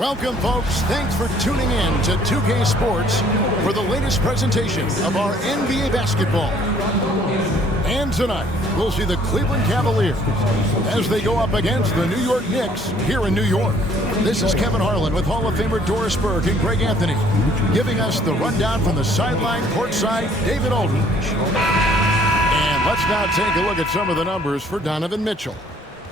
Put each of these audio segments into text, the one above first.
Welcome, folks. Thanks for tuning in to 2K Sports for the latest presentation of our NBA basketball. And tonight, we'll see the Cleveland Cavaliers as they go up against the New York Knicks here in New York. This is Kevin Harlan with Hall of Famer Doris Burke and Greg Anthony, giving us the rundown from the sideline courtside, David Aldridge. And let's now take a look at some of the numbers for Donovan Mitchell.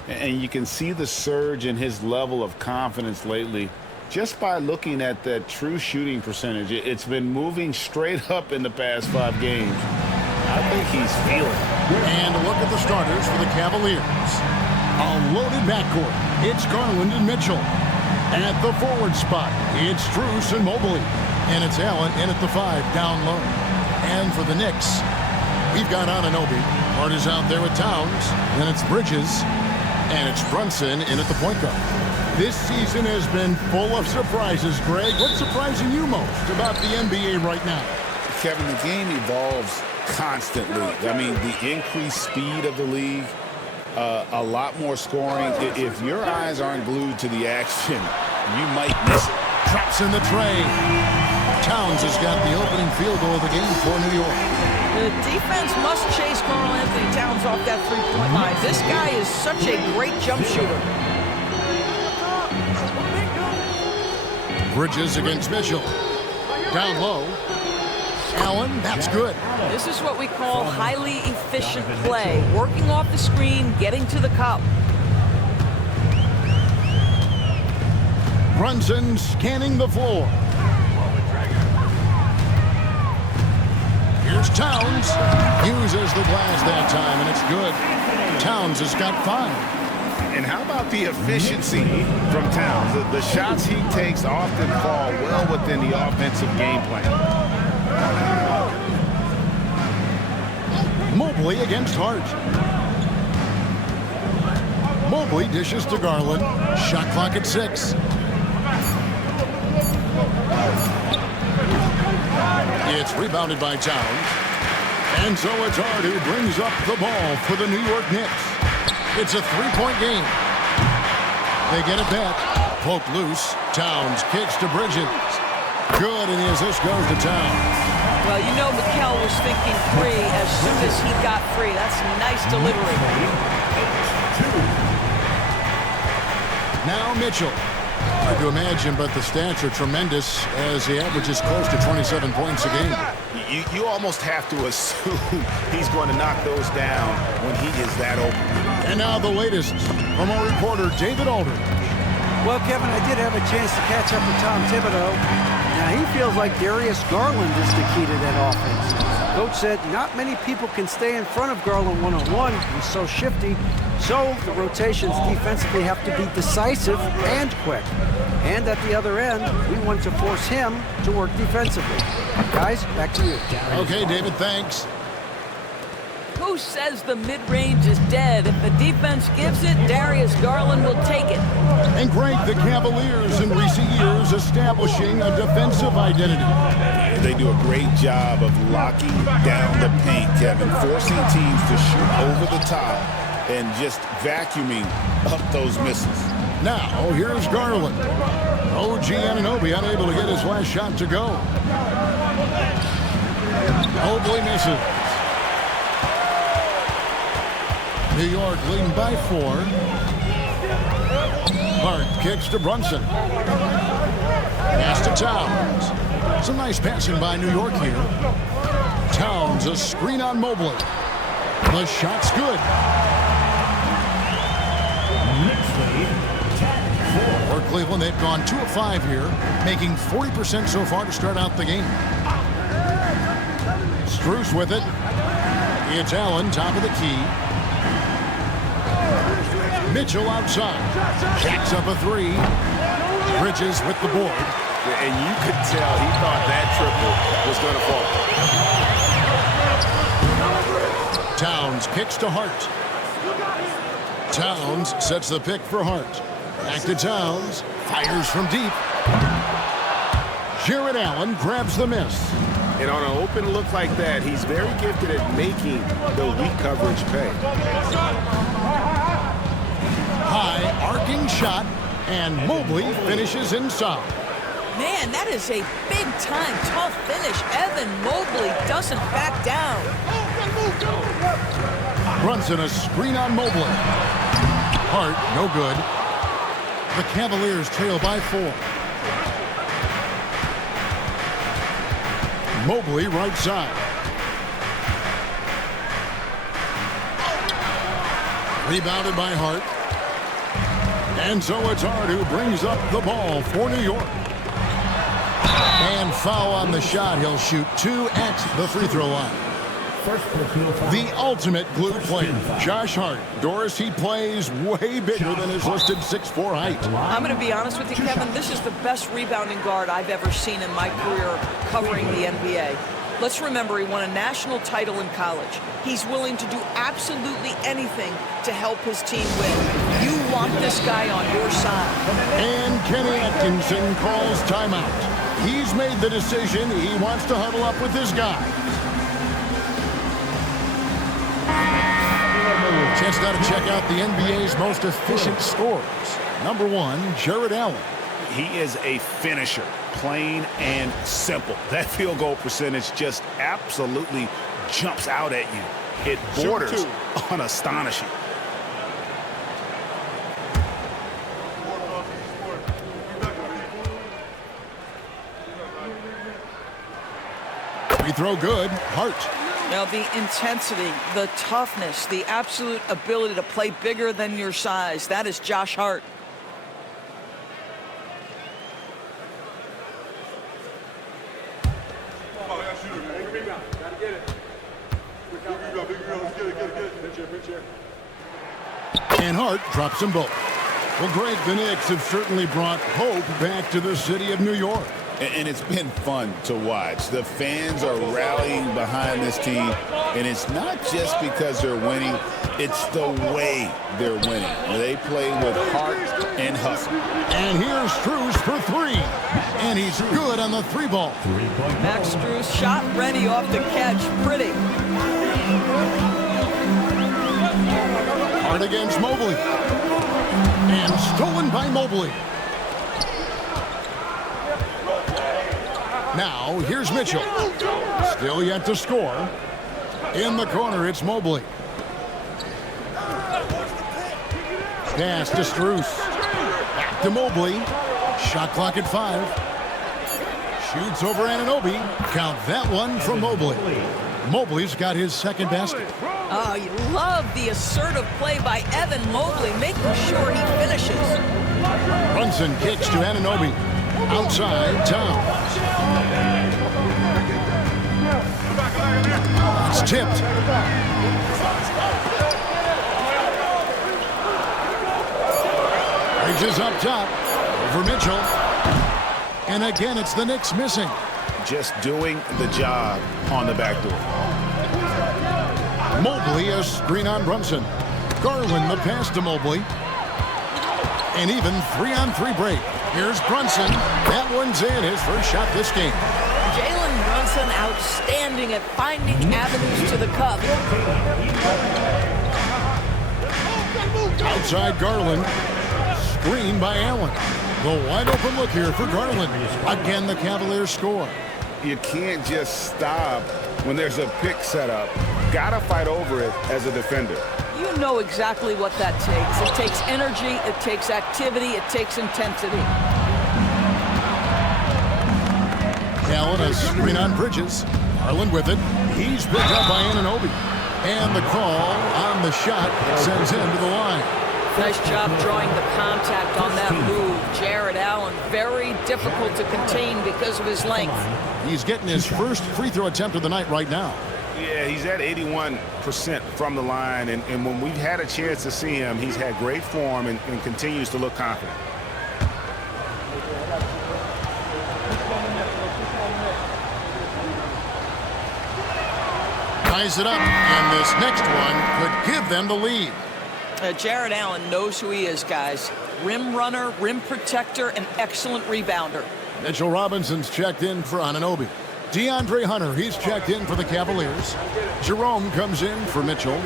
And you can see the surge in his level of confidence lately just by looking at that true shooting percentage. It's been moving straight up in the past 5 games. I think he's feeling it. And a look at the starters for the Cavaliers. A loaded backcourt. It's Garland and Mitchell. At the forward spot, it's Strus and Mobley. And it's Allen in at the 5, down low. And for the Knicks, we've got Anunoby. Hart is out there with Towns. Then it's Bridges. And it's Brunson in at the point guard. This season has been full of surprises, Greg. What's surprising you most about the NBA right now? Kevin, the game evolves constantly. I mean, the increased speed of the league, a lot more scoring. If your eyes aren't glued to the action, you might miss it. Traps in the tray. Towns has got the opening field goal of the game for New York. The defense must chase Karl Anthony Towns off that three-point line. This guy is such a great jump shooter. Bridges against Mitchell. Down low. Allen, that's good. This is what we call highly efficient play. Working off the screen, getting to the cup. Brunson scanning the floor. Here's Towns. Uses the glass that time, and it's good. Towns has got 5. And how about the efficiency from Towns? The shots he takes often fall well within the offensive game plan. Mobley against Hart. Mobley dishes to Garland. Shot clock at 6. It's rebounded by Towns. And so it's Hart who brings up the ball for the New York Knicks. It's a 3-point game. They get it back. Poke loose. Towns kicks to Bridges. Good, and the assist goes to Towns. Well, you know Mikel was thinking 3 as soon as he got 3. That's nice delivery. Now Mitchell. Hard to imagine, but the stats are tremendous as he averages close to 27 points a game. You almost have to assume he's going to knock those down when he is that open. And now the latest from our reporter, David Aldridge. Well, Kevin, I did have a chance to catch up with Tom Thibodeau. Now, he feels like Darius Garland is the key to that offense. Coach said not many people can stay in front of Garland one-on-one. He's so shifty. So the rotations defensively have to be decisive and quick. And at the other end, we want to force him to work defensively. Guys, back to you. Okay, David, thanks. Who says the mid-range is dead? If the defense gives it, Darius Garland will take it. And Greg, the Cavaliers in recent years establishing a defensive identity. They do a great job of locking down the paint, Kevin, forcing teams to shoot over the top and just vacuuming up those misses. Now, here's Garland. OG Anunoby unable to get his last shot to go. Mobley misses. New York leading by 4. Hart kicks to Brunson. Pass to Towns. Some nice passing by New York here. Towns, a screen on Mobley. The shot's good. For Cleveland, they've gone 2 of 5 here, making 40% so far to start out the game. Strus with it. It's Allen, top of the key. Mitchell outside. Jacks up a 3. Bridges with the board. And you could tell he thought that triple was going to fall. Towns kicks to Hart. Towns sets the pick for Hart. Back to Towns. Fires from deep. Jared Allen grabs the miss. And on an open look like that, he's very gifted at making the weak coverage pay. High arcing shot. And Mobley finishes inside. Man, that is a big-time tough finish. Evan Mobley doesn't back down. Brunson a screen on Mobley. Hart, no good. The Cavaliers trail by 4. Mobley right side. Rebounded by Hart. And so it's Hart who brings up the ball for New York. And foul on the shot. He'll shoot 2 at the free throw line. The ultimate glue player, Josh Hart. Doris, he plays way bigger than his listed 6'4" height. I'm going to be honest with you, Kevin. This is the best rebounding guard I've ever seen in my career covering the NBA. Let's remember, he won a national title in college. He's willing to do absolutely anything to help his team win. You want this guy on your side. And Kenny Atkinson calls timeout. He's made the decision. He wants to huddle up with his guy. Chance now to check out the NBA's most efficient scorers. Number 1, Jared Allen. He is a finisher, plain and simple. That field goal percentage just absolutely jumps out at you. It borders on astonishing. Free throw good. Hart. Now, the intensity, the toughness, the absolute ability to play bigger than your size, that is Josh Hart. And Hart drops them both. Well, Greg, the Knicks have certainly brought hope back to the city of New York. And it's been fun to watch. The fans are rallying behind this team, and it's not just because they're winning, it's the way they're winning. They play with heart and hustle. And here's Strus for 3. And he's good on the 3-ball. Max Strus shot ready off the catch. Pretty. Hart against Mobley. And stolen by Mobley. Now, here's Mitchell. Still yet to score. In the corner, it's Mobley. Pass to Strus. Back to Mobley. Shot clock at 5. Shoots over Anunoby. Count that one for Mobley. Mobley's got his second basket. Oh, you love the assertive play by Evan Mobley, making sure he finishes. Brunson kicks to Anunoby. Outside, Towns. It's tipped. Bridges up top. Over Mitchell. And again, it's the Knicks missing. Just doing the job on the back door. Mobley, a screen on Brunson. Garland, the pass to Mobley. And even 3-on-3 break. Here's Brunson. That one's in, his first shot this game. Jalen Brunson outstanding at finding avenues to the cup. Outside Garland. Screen by Allen. The wide open look here for Garland. Again, the Cavaliers score. You can't just stop when there's a pick set up. Gotta fight over it as a defender. You know exactly what that takes. It takes energy, it takes activity, it takes intensity. Allen, a screen on Bridges. Garland with it. He's picked up by Anunoby. And the call on the shot sends him to the line. Nice job drawing the contact on that move. Jared Allen, very difficult to contain because of his length. He's getting his first free throw attempt of the night right now. Yeah, he's at 81% from the line, and when we've had a chance to see him, he's had great form and continues to look confident. Ties it up, and this next one could give them the lead. Jared Allen knows who he is, guys. Rim runner, rim protector, and excellent rebounder. Mitchell Robinson's checked in for Anunoby. DeAndre Hunter, he's checked in for the Cavaliers. Jerome comes in for Mitchell.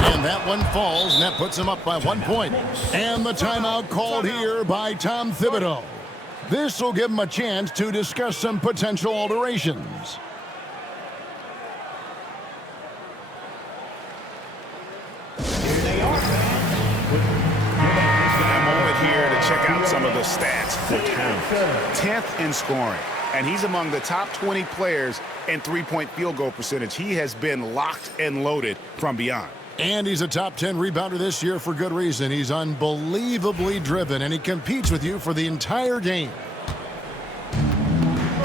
And that one falls, and that puts him up by 1 point. And the timeout called here by Tom Thibodeau. This will give him a chance to discuss some potential alterations. Here to check out some of the stats for Town. 10th in scoring, and he's among the top 20 players in three-point field goal percentage. He has been locked and loaded from beyond. And he's a top 10 rebounder this year for good reason. He's unbelievably driven, and he competes with you for the entire game.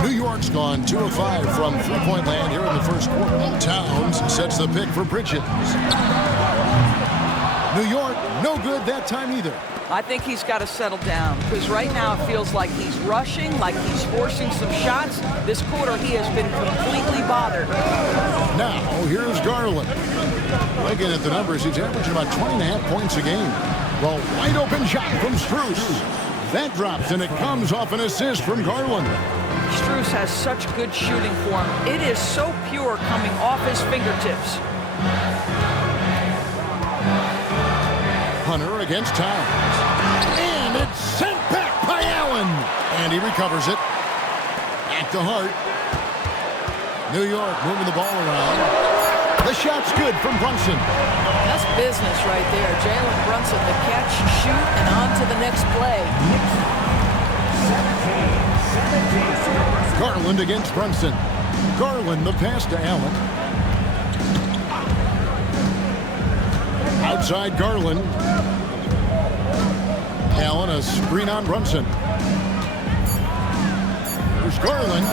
New York's gone 2 of 5 from three-point land here in the first quarter. Towns sets the pick for Bridges. New York, no good that time either. I think he's got to settle down because right now it feels like he's rushing, like he's forcing some shots. This quarter he has been completely bothered. Now, here's Garland. Looking at the numbers, he's averaging about 20.5 points a game. The wide open shot from Strus. That drops, and it comes off an assist from Garland. Strus has such good shooting form. It is so pure coming off his fingertips. Hunter against Towns. And it's sent back by Allen. And he recovers it. At the Hart. New York moving the ball around. The shot's good from Brunson. That's business right there. Jalen Brunson, the catch, shoot, and on to the next play. Garland against Brunson. Garland the pass to Allen. Outside Garland. Allen a screen on Brunson. Here's Garland.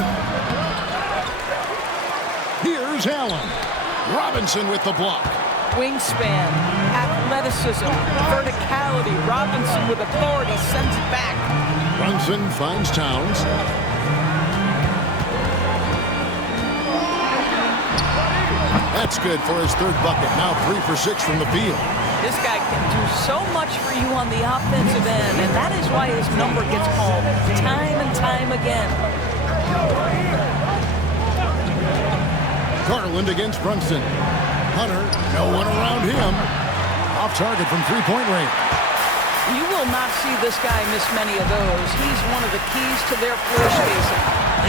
Here's Allen. Robinson with the block. Wingspan, athleticism, verticality. Robinson with authority sends it back. Brunson finds Towns. That's good for his third bucket. Now 3 for 6 from the field. This guy can do so much for you on the offensive end, and that is why his number gets called time and time again. Garland against Brunson. Hunter, no one around him. Off target from three-point range. You will not see this guy miss many of those. He's one of the keys to their floor spacing.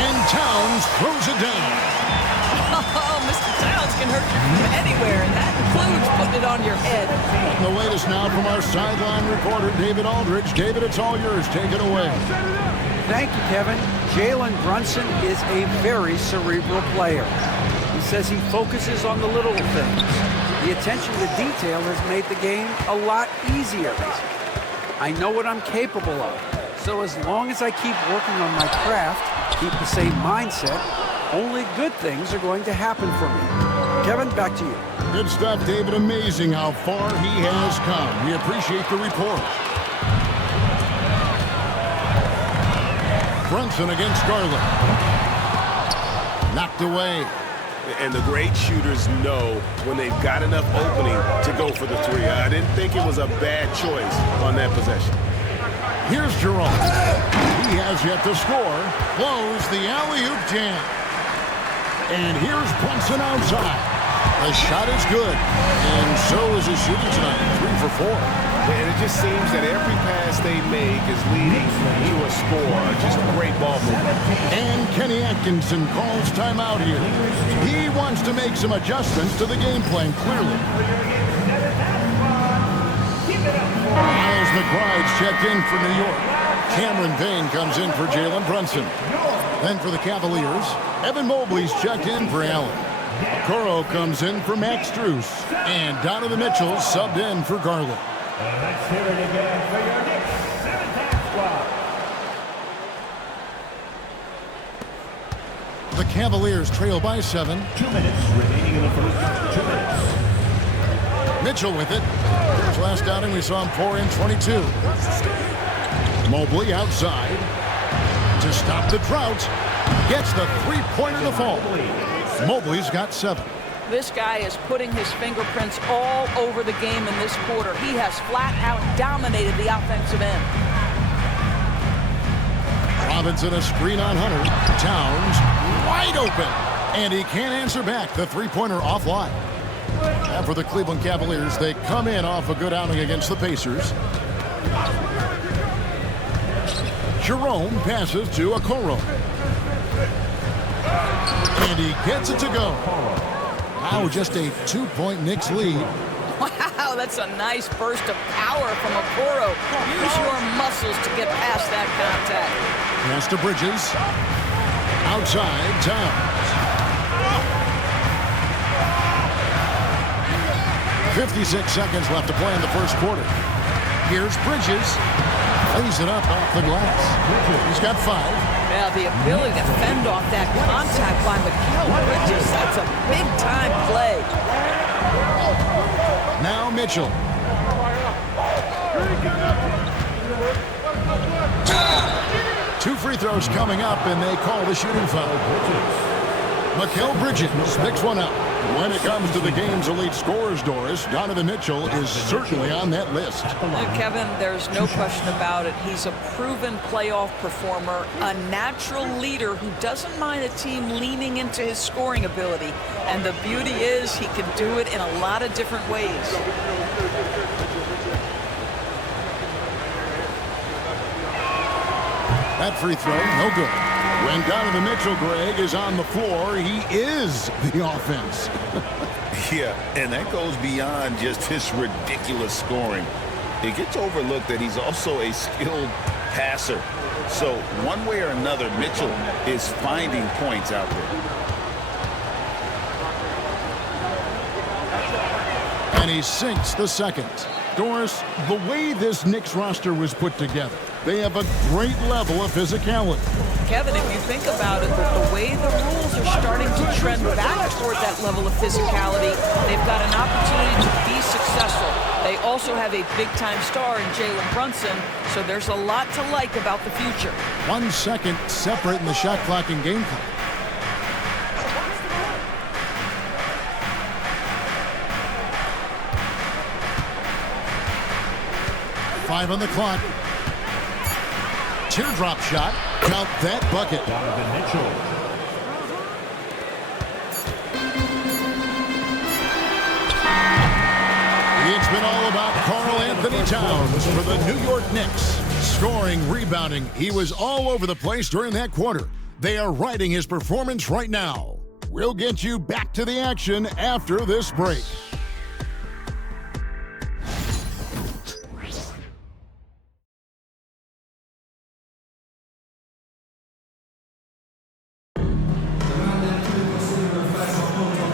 And Towns throws it down. Oh, Mr. Towns can hurt you from anywhere, and that includes putting it on your head. The latest now from our sideline reporter, David Aldridge. David, it's all yours. Take it away. Thank you, Kevin. Jalen Brunson is a very cerebral player. He says he focuses on the little things. The attention to detail has made the game a lot easier. I know what I'm capable of. So as long as I keep working on my craft, keep the same mindset, only good things are going to happen for me. Kevin, back to you. Good stuff, David. Amazing how far he has come. We appreciate the report. Brunson against Garland. Knocked away. And the great shooters know when they've got enough opening to go for the three. I didn't think it was a bad choice on that possession. Here's Jerome. He has yet to score. Blows the alley-oop jam. And here's Brunson outside. The shot is good. And so is his shooting tonight. 3 for 4. And it just seems that every pass they make is leading to a score. Just a great ball movement. And Kenny Atkinson calls timeout here. He wants to make some adjustments to the game plan, clearly. Miles McBride's checked in for New York. Cameron Payne comes in for Jalen Brunson. Then for the Cavaliers, Evan Mobley's checked in for Allen. Coro comes in for Max Strus. And Donovan Mitchell subbed in for Garland. Let's hear it again for your Knicks 7th squad. The Cavaliers trail by 7. 2 minutes remaining in the first. 2 minutes. Mitchell with it. His last outing, we saw him pour in 22. Mobley outside to stop the drought. Gets the three-pointer to fall. Mobley's got 7. This guy is putting his fingerprints all over the game in this quarter. He has flat out dominated the offensive end. Robinson a screen on Hunter. Towns wide open. And he can't answer back. The three-pointer offline. And for the Cleveland Cavaliers, they come in off a good outing against the Pacers. Jerome passes to Okoro. And he gets it to go. Now just a 2-point Knicks lead. Wow, that's a nice burst of power from Okoro. Use your muscles to get past that contact. Pass to Bridges. Outside, Towns. 56 seconds left to play in the first quarter. Here's Bridges. Lays it up off the glass. He's got 5. Yeah, the ability to fend off that contact by Mikal Bridges, that's a big-time play. Now Mitchell. Two free throws coming up, and they call the shooting foul. Mikal Bridges picks one up. When it comes to the game's elite scorers, Doris, Donovan Mitchell is certainly on that list. Kevin, there's no question about it. He's a proven playoff performer, a natural leader who doesn't mind a team leaning into his scoring ability. And the beauty is he can do it in a lot of different ways. That free throw, no good. When Donovan Mitchell, Greg, is on the floor, he is the offense. Yeah, and that goes beyond just his ridiculous scoring. It gets overlooked that he's also a skilled passer. So one way or another, Mitchell is finding points out there. And he sinks the second. Doris, the way this Knicks roster was put together, they have a great level of physicality. Kevin, if you think about it, the way the rules are starting to trend back toward that level of physicality, they've got an opportunity to be successful. They also have a big-time star in Jalen Brunson, so there's a lot to like about the future. 1 second separating the shot clock and game clock. Five on the clock. Teardrop shot. Count that bucket. Donovan Mitchell. It's been all about Karl Anthony Towns for the New York Knicks. Scoring, rebounding. He was all over the place during that quarter. They are riding his performance right now. We'll get you back to the action after this break.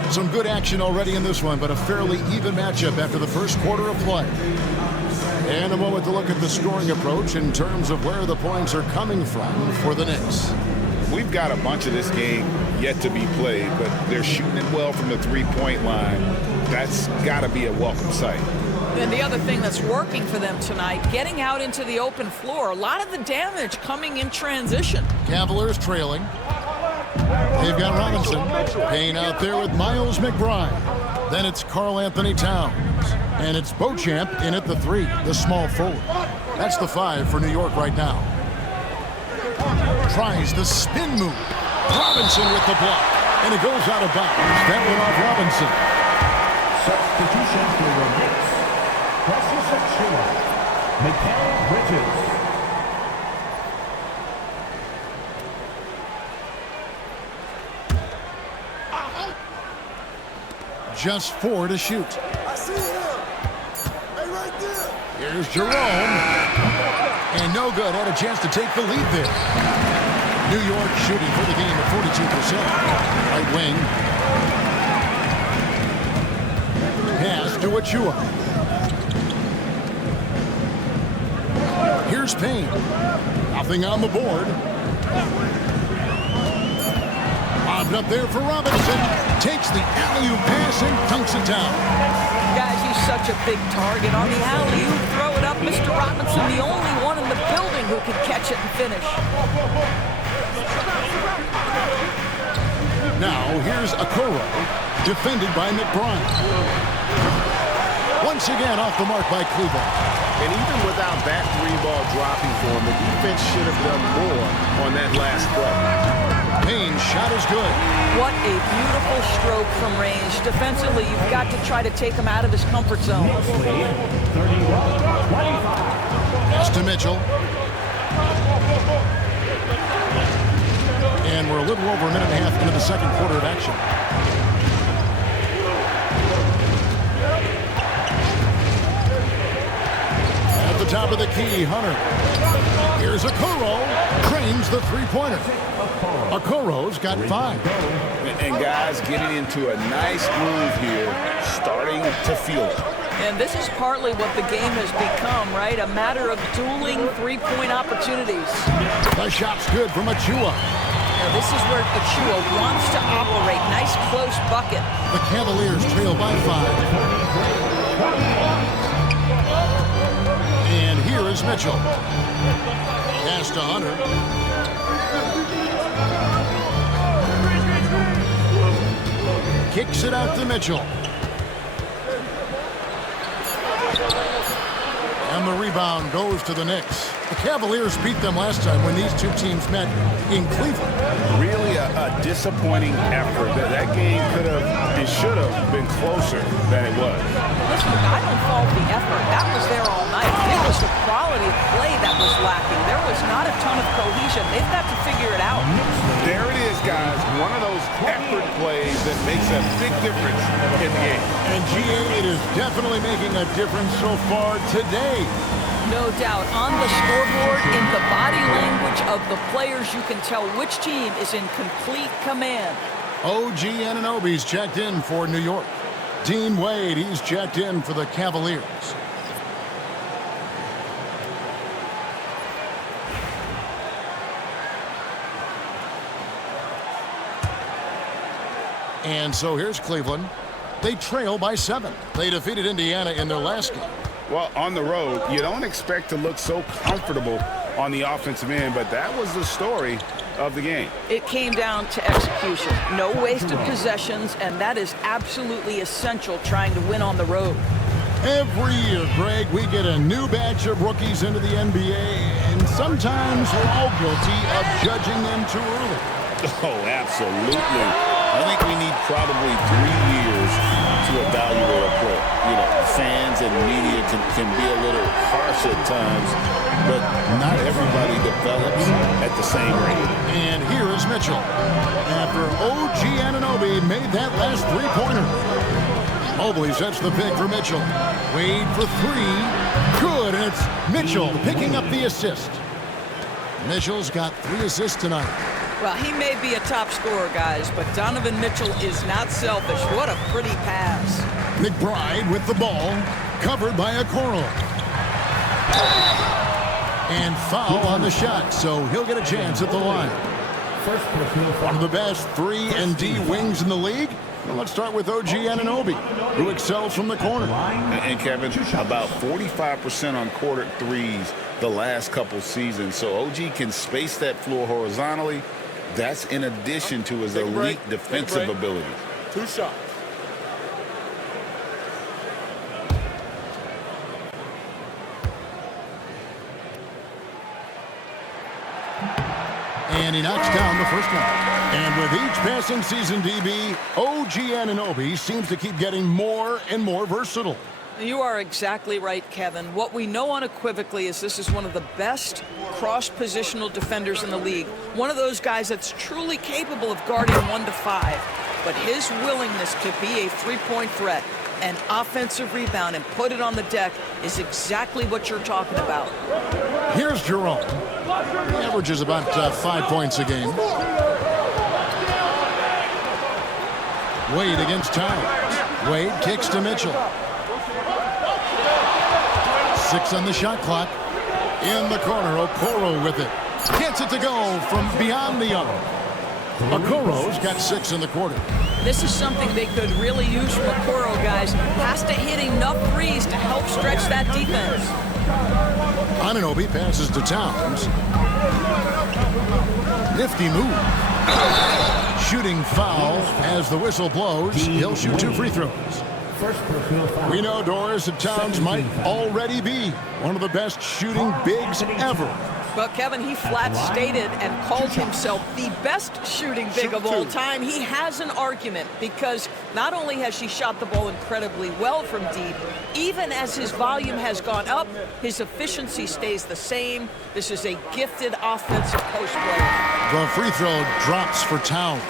Some good action already in this one, but a fairly even matchup after the first quarter of play. And a moment to look at the scoring approach in terms of where the points are coming from for the Knicks. We've got a bunch of this game yet to be played, but they're shooting it well from the three-point line. That's got to be a welcome sight. And the other thing that's working for them tonight, getting out into the open floor. A lot of the damage coming in transition. Cavaliers trailing. They've got Robinson. Payne out there with Miles McBride. Then it's Karl Anthony Towns. And it's Beauchamp in at the 3, the small forward. That's the 5 for New York right now. Tries the spin move. Robinson with the block. And it goes out of bounds. That went off Robinson. Substitution for the Knicks. Pressure section. Mikal Bridges. Just 4 to shoot. I see him. Hey, right there. Here's Jerome. And no good. Had a chance to take the lead there. New York shooting for the game at 42%. Right wing. Pass to Achua. Here's Payne. Nothing on the board. Bobbed up there for Robinson. Takes the alley-oop pass and dunks it down. Guys, he's such a big target. On the alley-oop, throw it up. Mr. Robinson, the only one in the building who can catch it and finish. Now, here's Okoro, defended by McBride. Once again, off the mark by Cleveland. And even without that three-ball dropping for him, the defense should have done more on that last play. Payne's shot is good. What a beautiful stroke from range. Defensively, you've got to try to take him out of his comfort zone. Pass to Mitchell. And we're a little over a minute and a half into the second quarter of action. At the top of the key, Hunter. Here's Okoro. Cranes the three-pointer. Okoro's got 5. And guys getting into a nice groove here, starting to feel it. And this is partly what the game has become, right? A matter of dueling three-point opportunities. The shot's good from Achua. Now, this is where Achua wants to operate. Nice close bucket. The Cavaliers trail by 5. And here is Mitchell. Pass to Hunter. Kicks it out to Mitchell. And the rebound goes to the Knicks. The Cavaliers beat them last time when these two teams met in Cleveland. Really a disappointing effort. That game could have and should have been closer than it was. Listen, I don't fault the effort. That was there all night. It was the quality of play that was lacking. There was not a ton of cohesion. They've got to figure it out. There it is, guys. One of those effort plays that makes a big difference in the game. And GA, it is definitely making a difference so far today. No doubt. On the scoreboard, in the body language of the players, you can tell which team is in complete command. OG Anunoby's checked in for New York. Dean Wade, he's checked in for the Cavaliers. And so here's Cleveland. They trail by 7. They defeated Indiana in their last game. Well, on the road, you don't expect to look so comfortable on the offensive end, but that was the story of the game. It came down to execution. No wasted possessions, and that is absolutely essential trying to win on the road. Every year, Greg, we get a new batch of rookies into the NBA, and sometimes we're all guilty of judging them too early. Oh, absolutely. I think we need probably 3 years to evaluate a player. You know, fans and media can be a little harsh at times, but not everybody develops at the same rate. And here is Mitchell. After OG Anunoby made that last three-pointer. Mobley sets the pick for Mitchell. Wade for 3. Good, and it's Mitchell picking up the assist. Mitchell's got 3 assists tonight. Well, he may be a top scorer, guys, but Donovan Mitchell is not selfish. What a pretty pass. McBride with the ball, covered by Okoro. And foul on the shot, so he'll get a chance at the line. One of the best 3-and-D wings in the league. Well, let's start with OG Anunoby, who excels from the corner. And Kevin, about 45% on quarter threes the last couple seasons. So OG can space that floor horizontally. That's in addition to his elite defensive ability. 2 shots. And he knocks down the first one. And with each passing season, DB, OG Anunoby seems to keep getting more and more versatile. You are exactly right, Kevin. What we know unequivocally is this is one of the best cross-positional defenders in the league. One of those guys that's truly capable of guarding 1 to 5. But his willingness to be a three-point threat, an offensive rebound, and put it on the deck is exactly what you're talking about. Here's Jerome. He averages about 5 points a game. Wade against Towns. Wade kicks to Mitchell. 6 on the shot clock. In the corner, Okoro with it. Gets it to go from beyond the arc. Okoro's got 6 in the quarter. This is something they could really use from Okoro, guys. Has to hit enough threes to help stretch that defense. Anunoby passes to Towns. Nifty move. Shooting foul as the whistle blows. He'll shoot 2 free throws. First personal foul. We know Doris that Towns might already be one of the best shooting bigs ever. Well, Kevin, he flat stated and called himself the best shooting big of all time. He has an argument because not only has she shot the ball incredibly well from deep, even as his volume has gone up, his efficiency stays the same. This is a gifted offensive post player. The free throw drops for Towns.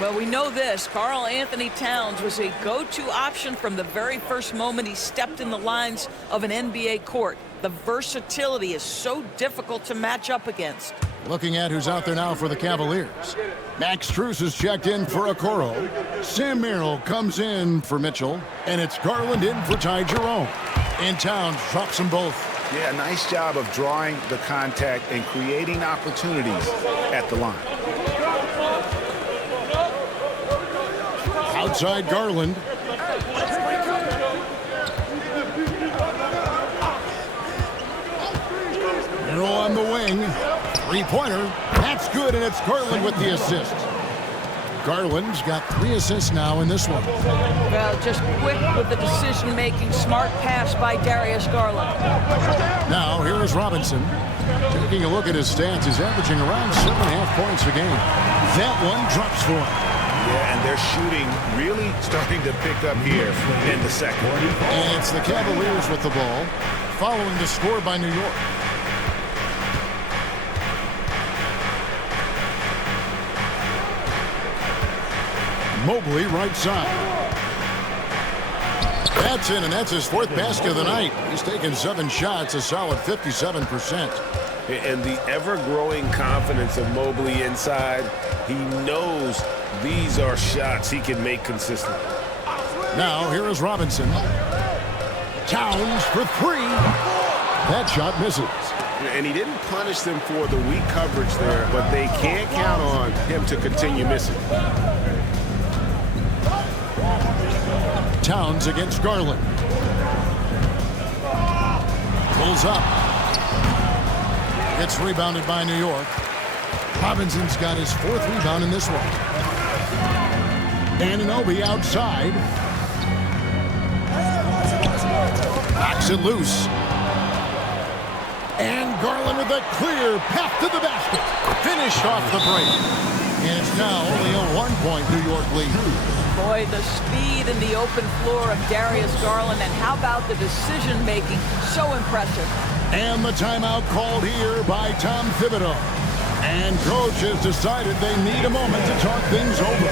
Well, we know this. Karl Anthony Towns was a go-to option from the very first moment he stepped in the lines of an NBA court. The versatility is so difficult to match up against. Looking at who's out there now for the Cavaliers. Max Strus is checked in for Okoro. Sam Merrill comes in for Mitchell. And it's Garland in for Ty Jerome. And Towns drops them both. Yeah, nice job of drawing the contact and creating opportunities at the line. Outside Garland. Merrill on the wing. Three-pointer. That's good, and it's Garland with the assist. Garland's got 3 assists now in this one. Well, just quick with the decision-making. Smart pass by Darius Garland. Now, here is Robinson. Taking a look at his stats, he's averaging around 7.5 points a game. That one drops for him. Yeah, and they're shooting really starting to pick up here in the second. And it's the Cavaliers with the ball, following the score by New York. Mobley right side. That's in, and that's his 4th basket of the night. He's taken 7 shots, a solid 57%. And the ever-growing confidence of Mobley inside, he knows these are shots he can make consistently. Now, here is Robinson. Towns for 3. That shot misses. And he didn't punish them for the weak coverage there, but they can't count on him to continue missing. Towns against Garland. Pulls up. Gets rebounded by New York. Robinson's got his 4th rebound in this one. Anunoby outside. Knocks it loose. And Garland with a clear path to the basket. Finished off the break. And it's now only a 1-point New York lead. Boy, the speed and the open floor of Darius Garland, and how about the decision-making? So impressive. And the timeout called here by Tom Thibodeau. And coach has decided they need a moment to talk things over.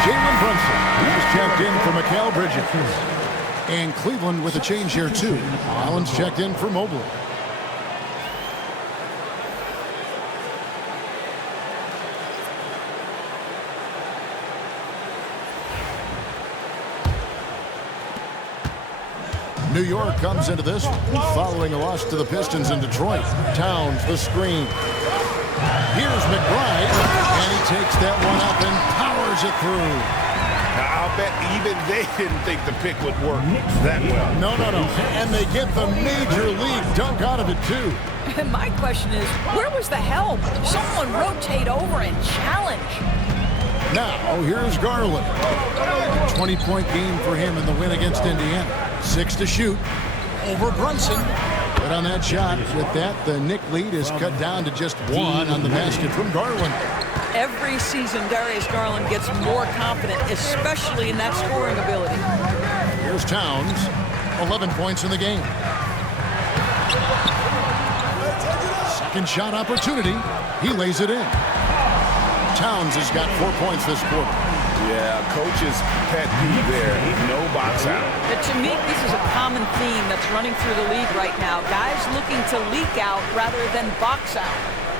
Jalen Brunson, he's checked in for Mikal Bridges. And Cleveland with a change here too. Allen's checked in for Mobley. New York comes into this following a loss to the Pistons in Detroit. Towns, the screen. Here's McBride, and he takes that one up and powers it through. Now, I'll bet even they didn't think the pick would work that well. No. And they get the major league dunk out of it, too. And my question is, where was the help? Someone rotate over and challenge. Now, here's Garland. A 20-point game for him in the win against Indiana. 6 to shoot over Brunson. But on that shot, with that, the Knick lead is cut down to just 1 on the basket from Garland. Every season, Darius Garland gets more confident, especially in that scoring ability. Here's Towns, 11 points in the game. Second shot opportunity. He lays it in. Towns has got 4 points this quarter. Yeah, coach's pet peeve there. No box out. But to me, this is a common theme that's running through the league right now. Guys looking to leak out rather than box out.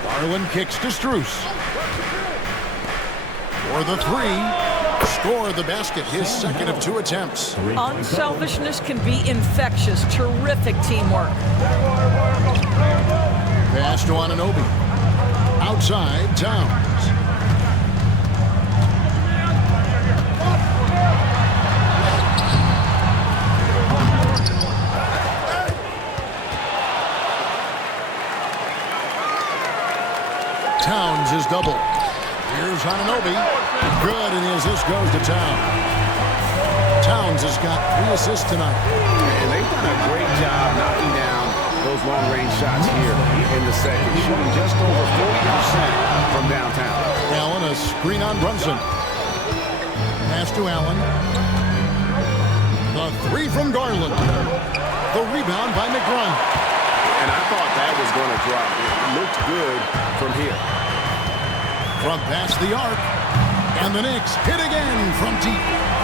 Garland kicks to Strus. For the 3. Score the basket, his second of 2 attempts. Unselfishness can be infectious. Terrific teamwork. Pass to Anunoby. Outside, Towns. double. Here's Anunoby. Good, and his assist goes to Towns. Towns has got 3 assists tonight. And they've done a great job knocking down those long-range shots here in the second, shooting just over 40% from downtown. Allen, a screen on Brunson. Pass to Allen. The 3 from Garland. The rebound by McBride. And I thought that was going to drop. It looked good from here. From past the arc. And the Knicks hit again from deep.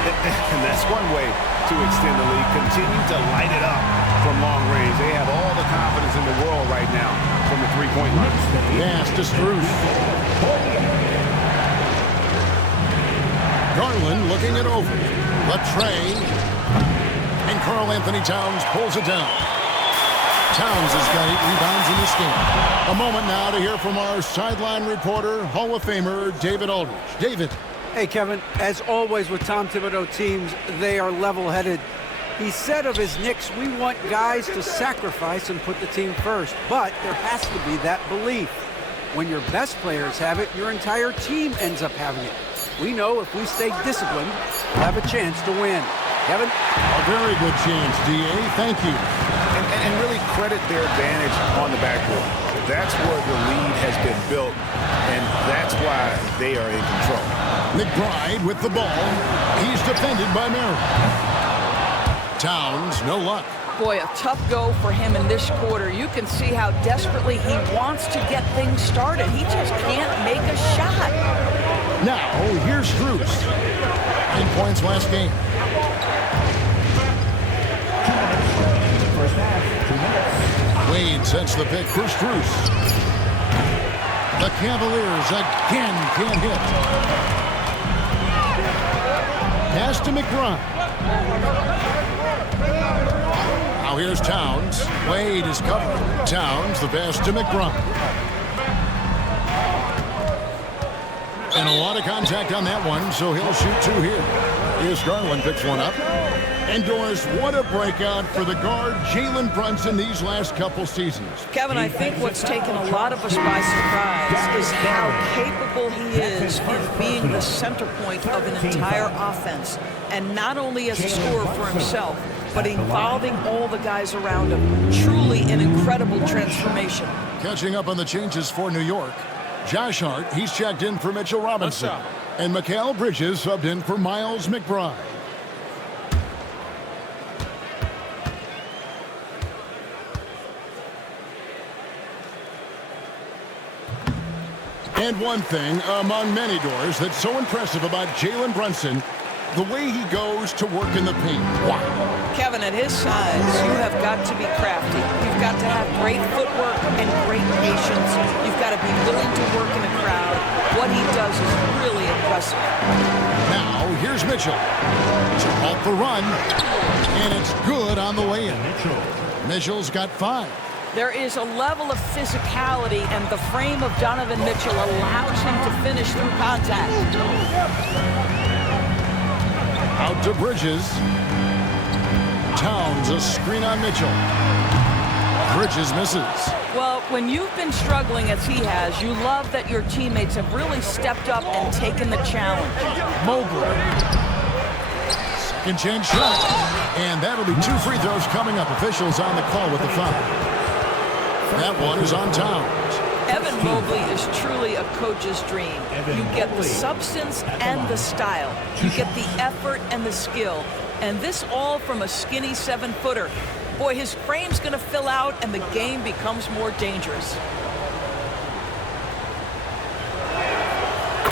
And that's one way to extend the lead. Continue to light it up from long range. They have all the confidence in the world right now from the three-point line. Pass to Strus. Garland looking it over. The tray. And Karl Anthony Towns pulls it down. Towns has got 8 rebounds in this game. A moment now to hear from our sideline reporter, Hall of Famer David Aldridge. David. Hey, Kevin, as always with Tom Thibodeau teams, they are level-headed. He said of his Knicks, we want guys to sacrifice and put the team first, but there has to be that belief. When your best players have it, your entire team ends up having it. We know if we stay disciplined, we'll have a chance to win. Kevin? A very good chance, D.A. Thank you. And really credit their advantage on the backcourt. That's where the lead has been built, and that's why they are in control. McBride with the ball. He's defended by Merrill. Towns, no luck. Boy, a tough go for him in this quarter. You can see how desperately he wants to get things started. He just can't make a shot. Now, here's Strus. 10 points last game. Wade sets the pick for Strus. The Cavaliers again can't hit. Pass to McBride. Now here's Towns. Wade is covered. Towns, the pass to McBride. And a lot of contact on that one, so he'll shoot 2 here. Here's Garland, picks one up. And Doris, what a breakout for the guard Jalen Brunson these last couple seasons. Kevin, I think what's taken a lot of us by surprise is how capable he is of being the center point of an entire offense. And not only as a scorer for himself, but involving all the guys around him. Truly an incredible transformation. Catching up on the changes for New York. Josh Hart, he's checked in for Mitchell Robinson. And Mikal Bridges subbed in for Miles McBride. And one thing among many, Doors, that's so impressive about Jalen Brunson, the way he goes to work in the paint. Wow. Kevin, at his size, you have got to be crafty. You've got to have great footwork and great patience. You've got to be willing to work in a crowd. What he does is really impressive. Now, here's Mitchell to halt the run, and it's good on the way in. Mitchell's got 5. There is a level of physicality, and the frame of Donovan Mitchell allows him to finish through contact. Out to Bridges. Towns, a screen on Mitchell. Bridges misses. Well, when you've been struggling as he has, you love that your teammates have really stepped up and taken the challenge. Mobley. Second chance shot. And that'll be 2 free throws coming up. Officials on the call with the foul. That one is on Towns. Evan Mobley is truly a coach's dream. You get the substance and the style. You get the effort and the skill. And this all from a skinny 7-footer. Boy, his frame's going to fill out and the game becomes more dangerous.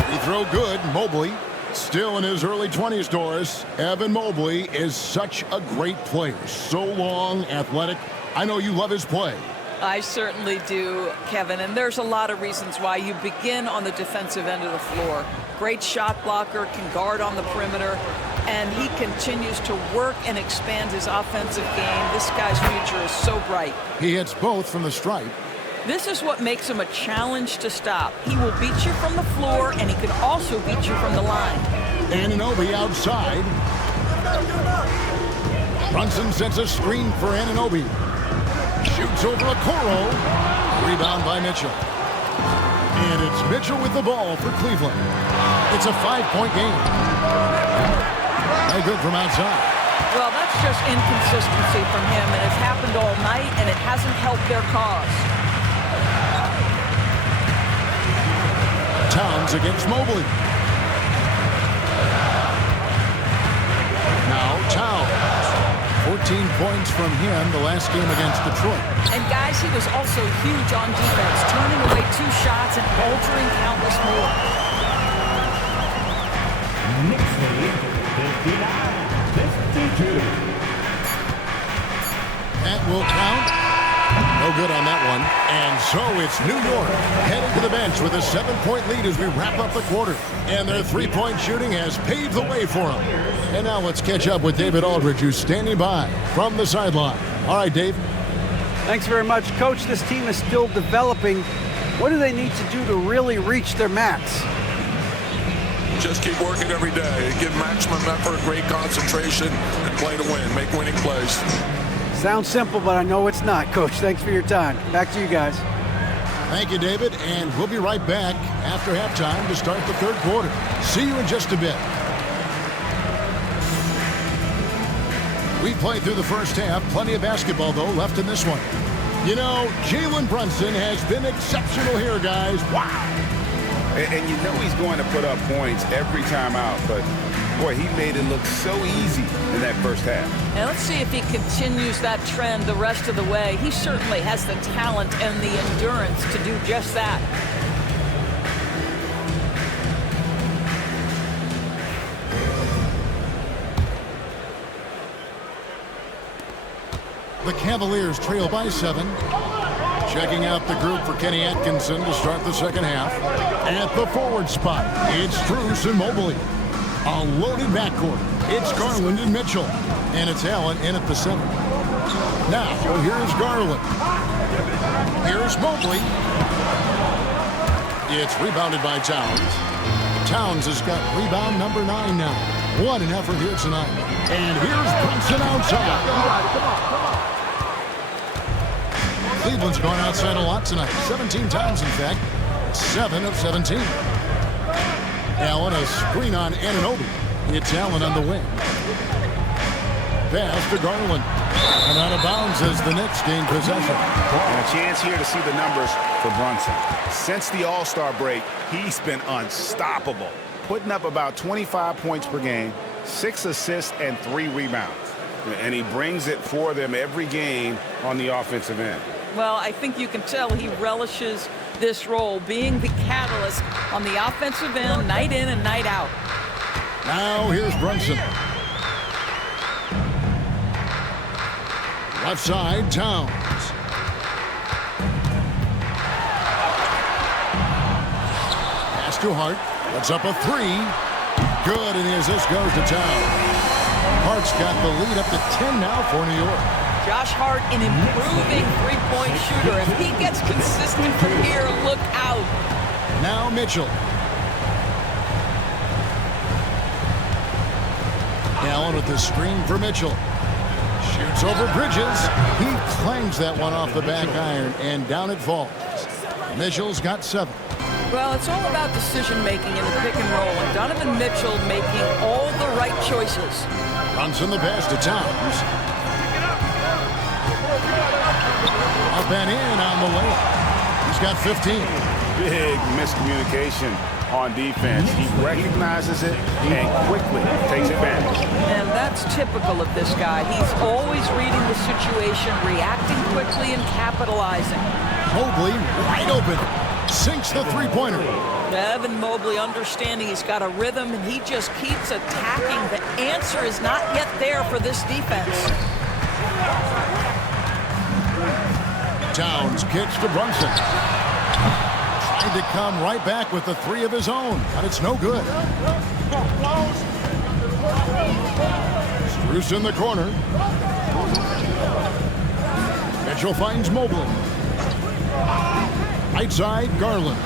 Free throw good. Mobley still in his early 20s, Doris. Evan Mobley is such a great player. So long, athletic. I know you love his play. I certainly do, Kevin, and there's a lot of reasons why. You begin on the defensive end of the floor. Great shot blocker, can guard on the perimeter, and he continues to work and expand his offensive game. This guy's future is so bright. He hits both from the stripe. This is what makes him a challenge to stop. He will beat you from the floor, and he can also beat you from the line. Anunoby outside. Brunson sets a screen for Anunoby. Shoots over Okoro. Rebound by Mitchell. And it's Mitchell with the ball for Cleveland. It's a 5-point game. No good from outside. Well, that's just inconsistency from him, and it's happened all night, and it hasn't helped their cause. Towns against Mobley. Now Towns. 14 points from him the last game against Detroit. And guys, he was also huge on defense, turning away 2 shots and altering countless more. Knicks lead 59-52. That will count. No good on that one. And so it's New York heading to the bench with a 7-point lead as we wrap up the quarter. And their 3-point shooting has paved the way for them. And now let's catch up with David Aldridge, who's standing by from the sideline. All right, Dave. Thanks very much, Coach. This team is still developing. What do they need to do to really reach their max? Just keep working every day. Give maximum effort, great concentration, and play to win. Make winning plays. Sounds simple, but I know it's not, Coach. Thanks for your time. Back to you guys. Thank you, David. And we'll be right back after halftime to start the third quarter. See you in just a bit. We played through the first half. Plenty of basketball, though, left in this one. You know, Jalen Brunson has been exceptional here, guys. Wow. And you know he's going to put up points every time out, but boy, he made it look so easy in that first half. And let's see if he continues that trend the rest of the way. He certainly has the talent and the endurance to do just that. The Cavaliers trail by 7. Checking out the group for Kenny Atkinson to start the second half. At the forward spot, it's Strus and Mobley. A loaded backcourt. It's Garland and Mitchell. And it's Allen in at the center. Now, here's Garland. Here's Mobley. It's rebounded by Towns. Towns has got rebound number 9 now. What an effort here tonight. And here's Brunson outside. Cleveland's gone outside a lot tonight. 17 times, in fact. 7 of 17. Allen, a screen on Anunoby. It's Allen on the wing. Pass to Garland. And out of bounds as the Knicks gain possession. And a chance here to see the numbers for Brunson. Since the All-Star break, he's been unstoppable. Putting up about 25 points per game, 6 assists, and 3 rebounds. And he brings it for them every game on the offensive end. Well, I think you can tell he relishes this role, being the catalyst on the offensive end, night in and night out. Now here's Brunson. Left side, Towns. Pass to Hart. Puts up a 3. Good, and as this goes to Towns. Hart's got the lead up to 10 now for New York. Josh Hart, an improving three-point shooter. If he gets consistent from here, look out. Now Mitchell. Allen with the screen for Mitchell. Shoots over Bridges. He clangs that one off the back iron, and down it falls. Mitchell's got 7. Well, it's all about decision-making in the pick and roll, and Donovan Mitchell making all the right choices. Brunson the pass to Towns. Up and in on the layup. He's got 15. Big miscommunication on defense. He recognizes it and quickly takes advantage. And that's typical of this guy. He's always reading the situation, reacting quickly, and capitalizing. Mobley wide open. Sinks the three-pointer. Evan Mobley understanding he's got a rhythm, and he just keeps attacking. The answer is not yet there for this defense. Towns kicks to Brunson. Trying to come right back with the 3 of his own, but it's no good. Strus in the corner. Mitchell finds Mobley. Right side, Garland.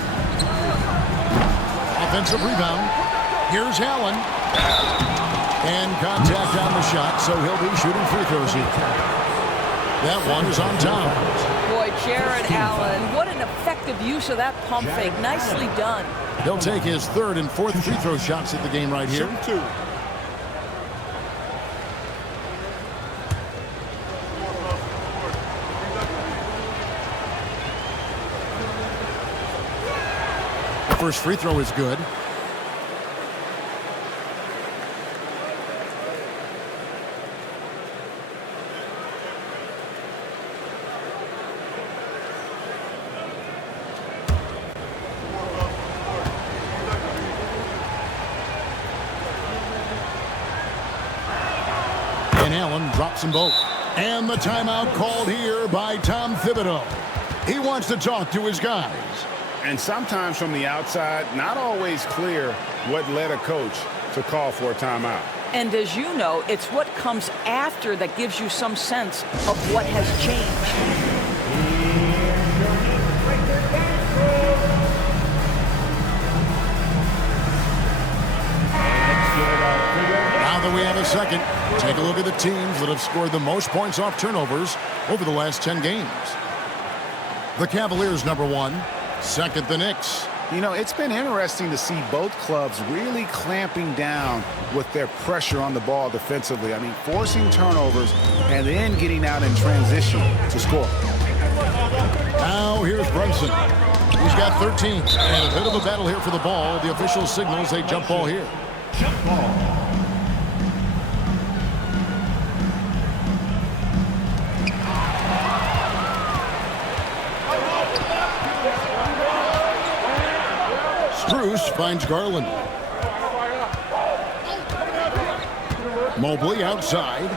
Offensive rebound. Here's Allen. And contact on the shot, so he'll be shooting free throws here. That one is on Towns. Boy, Jared Allen, what an effective use of that pump fake. Nicely done. He'll take his third and fourth free throw shots at the game right here. Shoot 2. The first free throw is good. And Allen drops them both. And the timeout called here by Tom Thibodeau. He wants to talk to his guys. And sometimes from the outside, not always clear what led a coach to call for a timeout. And as you know, it's what comes after that gives you some sense of what has changed. Now that we have a second, take a look at the teams that have scored the most points off turnovers over the last 10 games. The Cavaliers, number 1. Second, the Knicks. You know, it's been interesting to see both clubs really clamping down with their pressure on the ball defensively. I mean, forcing turnovers and then getting out in transition to score. Now here's Brunson. He's got 13. And a bit of a battle here for the ball. The official signals a jump ball here. Jump ball. Strus finds Garland. Mobley outside.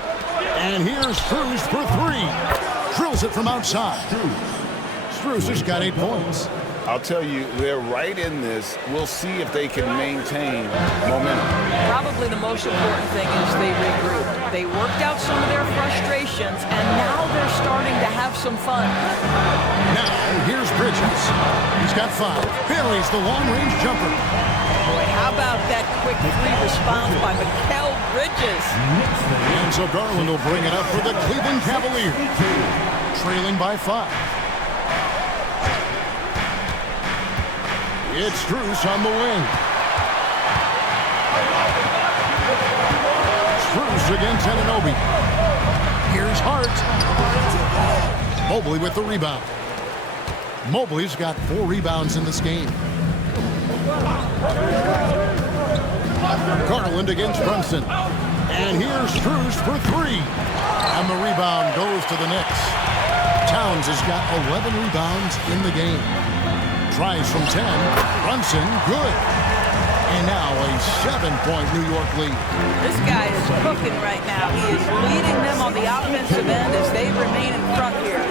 And here's Strus for 3. Drills it from outside. Strus has got 8 points. I'll tell you, they're right in this. We'll see if they can maintain momentum. Probably the most important thing is they regroup. They worked out some of their frustrations, and now they're starting to have some fun. Now, here's Bridges. He's got 5. Buries the long-range jumper. Boy, how about that quick 3 response by Mikal Bridges? And so Garland will bring it up for the Cleveland Cavaliers. Trailing by 5. It's Strus on the wing. Strus against Anunoby. Here's Hart. Mobley with the rebound. Mobley's got 4 rebounds in this game. Garland against Brunson. And here's Strus for 3. And the rebound goes to the Knicks. Towns has got 11 rebounds in the game. Tries from 10. Brunson, good. And now a 7-point New York lead. This guy is cooking right now. He is leading them on the offensive end as they remain in front here.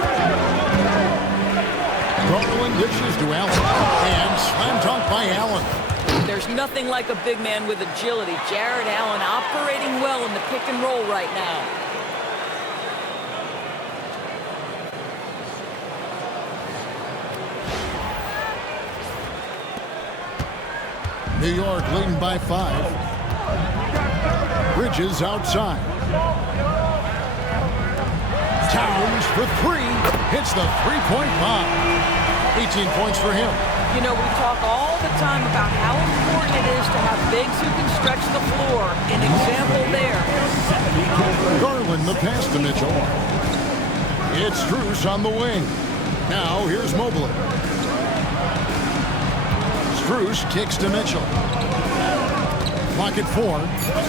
Garland dishes to Allen. And slam dunk by Allen. There's nothing like a big man with agility. Jared Allen operating well in the pick and roll right now. New York leading by 5. Bridges outside. Towns for 3. Hits the three-point bomb. 18 points for him. You know, we talk all the time about how important it is to have bigs who can stretch the floor. An example there. Garland the pass to Mitchell. It's Strus on the wing. Now here's Mobley. Strus kicks to Mitchell. Clock at 4.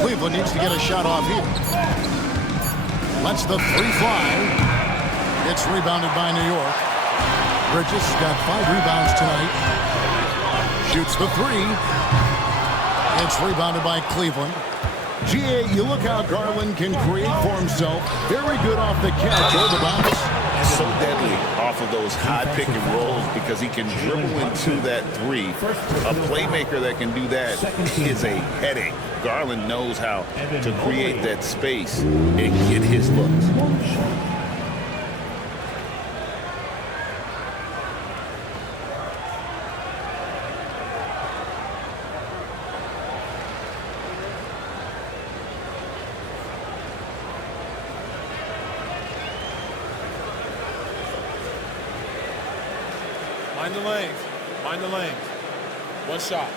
Cleveland needs to get a shot off here. Lets the 3 fly. It's rebounded by New York. Bridges has got 5 rebounds tonight. Shoots the 3. It's rebounded by Cleveland. GA, you look how Garland can create for himself. Very good off the catch or the bounce. So deadly off of those high pick and rolls because he can dribble into that 3. A playmaker that can do that is a headache. Garland knows how to create that space and get his looks. Mind the lanes. Mind the lanes. One shot.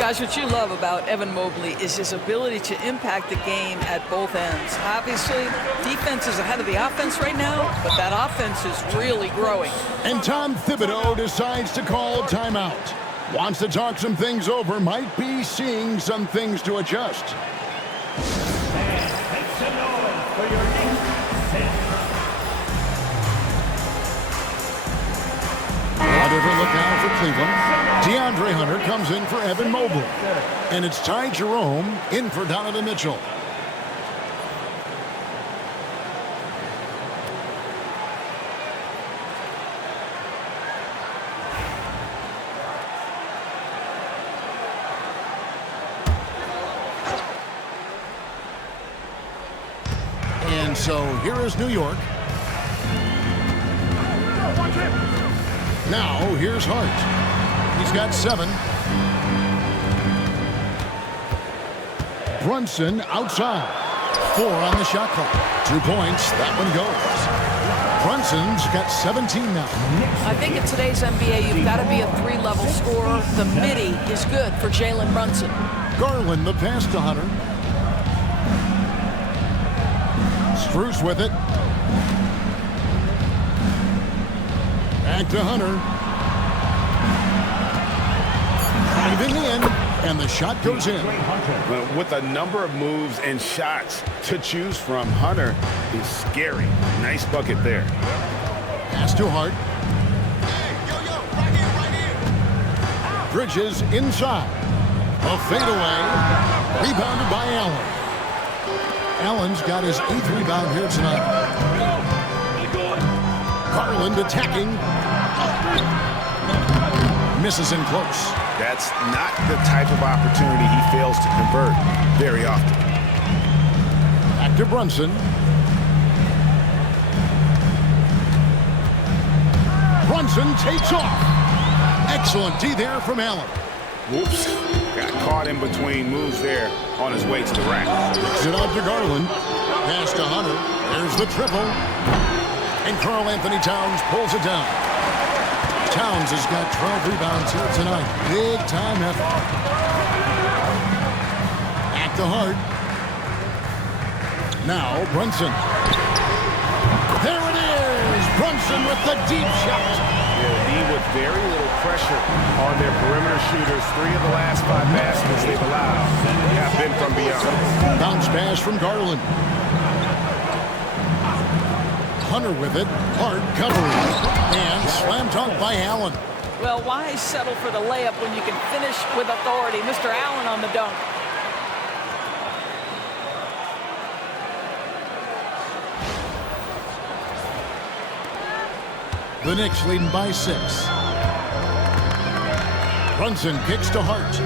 Guys, what you love about Evan Mobley is his ability to impact the game at both ends. Obviously, defense is ahead of the offense right now, but that offense is really growing. And Tom Thibodeau decides to call a timeout. Wants to talk some things over, might be seeing some things to adjust. And make some noise for your Knicks center. A different look now for Cleveland. DeAndre Hunter comes in for Evan Mobley. And it's Ty Jerome in for Donovan Mitchell. And so here is New York. Now here's Hart. He's got 7. Brunson outside. 4 on the shot clock. 2 points. That one goes. Brunson's got 17 now. I think in today's NBA, you've got to be a 3-level scorer. The midi is good for Jalen Brunson. Garland the pass to Hunter. Strus with it. Back to Hunter. Driving in, and the shot goes in. With a number of moves and shots to choose from, Hunter is scary. Nice bucket there. Pass to Hart. Bridges inside. A fadeaway. Rebounded by Allen. Allen's got his 8th rebound here tonight. Garland attacking. Misses in close. That's not the type of opportunity he fails to convert very often. Back to Brunson. Brunson takes off. Excellent D there from Allen. Whoops. Got caught in between moves there on his way to the rack. Kicks it out to Garland. Pass to Hunter. There's the triple. And Karl Anthony Towns pulls it down. Towns has got 12 rebounds here tonight. Big time effort. Back to Hart. Now Brunson. There it is. Brunson with the deep shot. D with very little pressure on their perimeter shooters. 3 of the last 5 baskets they've allowed have been from beyond. Bounce pass from Garland. Hunter with it. Hart covering. And slam dunk by Allen. Well, why settle for the layup when you can finish with authority? Mr. Allen on the dunk. The Knicks leading by 6. Brunson kicks to Hart.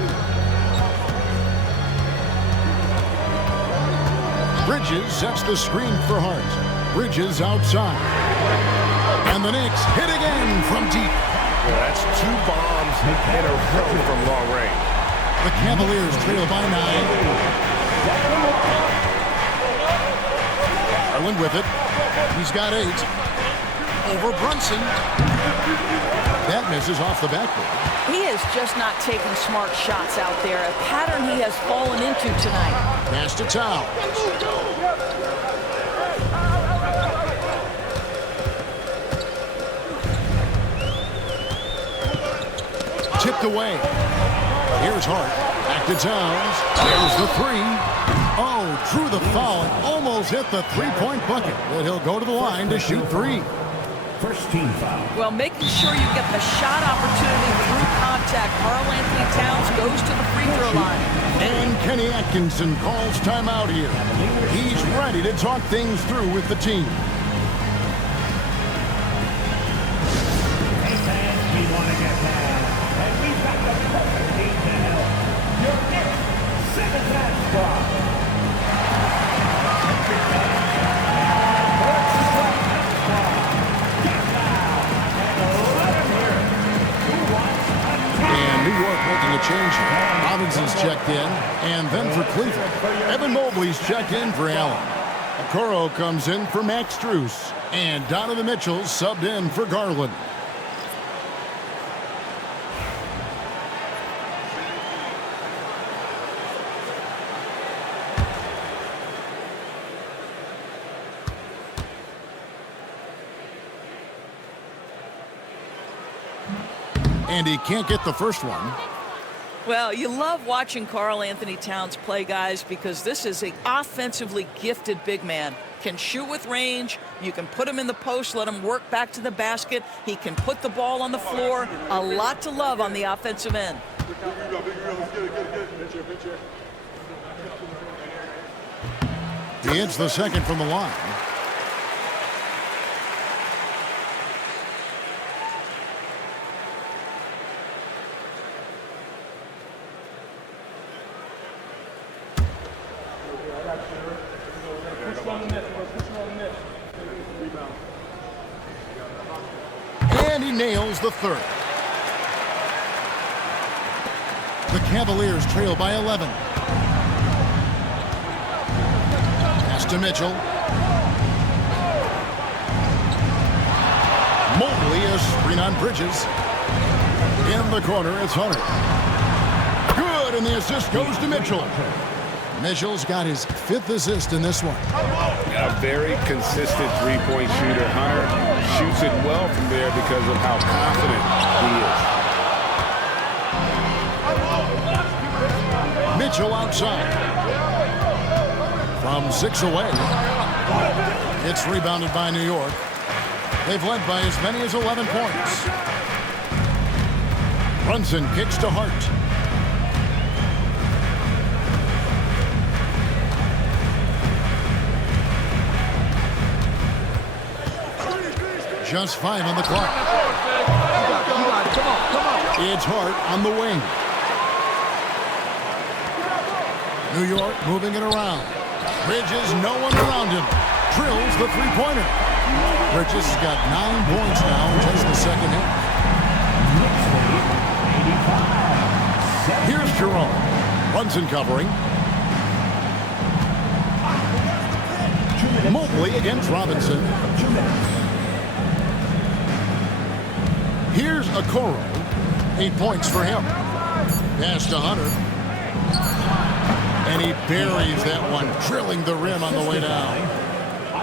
Bridges sets the screen for Hart. Bridges outside. And the Knicks hit again from deep. Well, that's 2 bombs in a row from long range. The Cavaliers trail by 9. Garland with it. He's got 8. Over Brunson. That misses off the backboard. He is just not taking smart shots out there, a pattern he has fallen into tonight. Pass to Towns. Tipped away. Here's Hart. Back to Towns. There's the 3. Oh, drew the foul and almost hit the 3-point bucket. But he'll go to the line to shoot 3. First team foul. Well, making sure you get the shot opportunity through contact. Karl Anthony Towns goes to the free throw line. And Kenny Atkinson calls timeout here. He's ready to talk things through with the team. Hey fans, we want to get down. And we've got the perfect team to help. Your Knicks 7-man squad. And New York making a change here. Robinson's checked in, and then for Cleveland, Evan Mobley's checked in for Allen. Okoro comes in for Max Strus, and Donovan Mitchell subbed in for Garland. And he can't get the first one. Well, you love watching Karl Anthony Towns play, guys, because this is an offensively gifted big man. Can shoot with range. You can put him in the post, let him work back to the basket. He can put the ball on the floor. A lot to love on the offensive end. He hits the second from the line. And he nails the third. The Cavaliers trail by 11. Pass to Mitchell. Mobley is screen on Bridges. In the corner, it's Hunter. Good, and the assist goes to Mitchell. Mitchell's got his 5th assist in this one. A very consistent three-point shooter. Hunter shoots it well from there because of how confident he is. Mitchell outside. From 6 away. It's rebounded by New York. They've led by as many as 11 points. Brunson kicks to Hart. Just 5 on the clock. It's Hart on the wing. New York moving it around. Bridges, no one around him. Drills the three-pointer. Bridges has got 9 points now in just the second half. Here's Jerome. Brunson covering. Mobley against Robinson. Here's Okoro. 8 points for him. Pass to Hunter. And he buries that one, drilling the rim on the way down.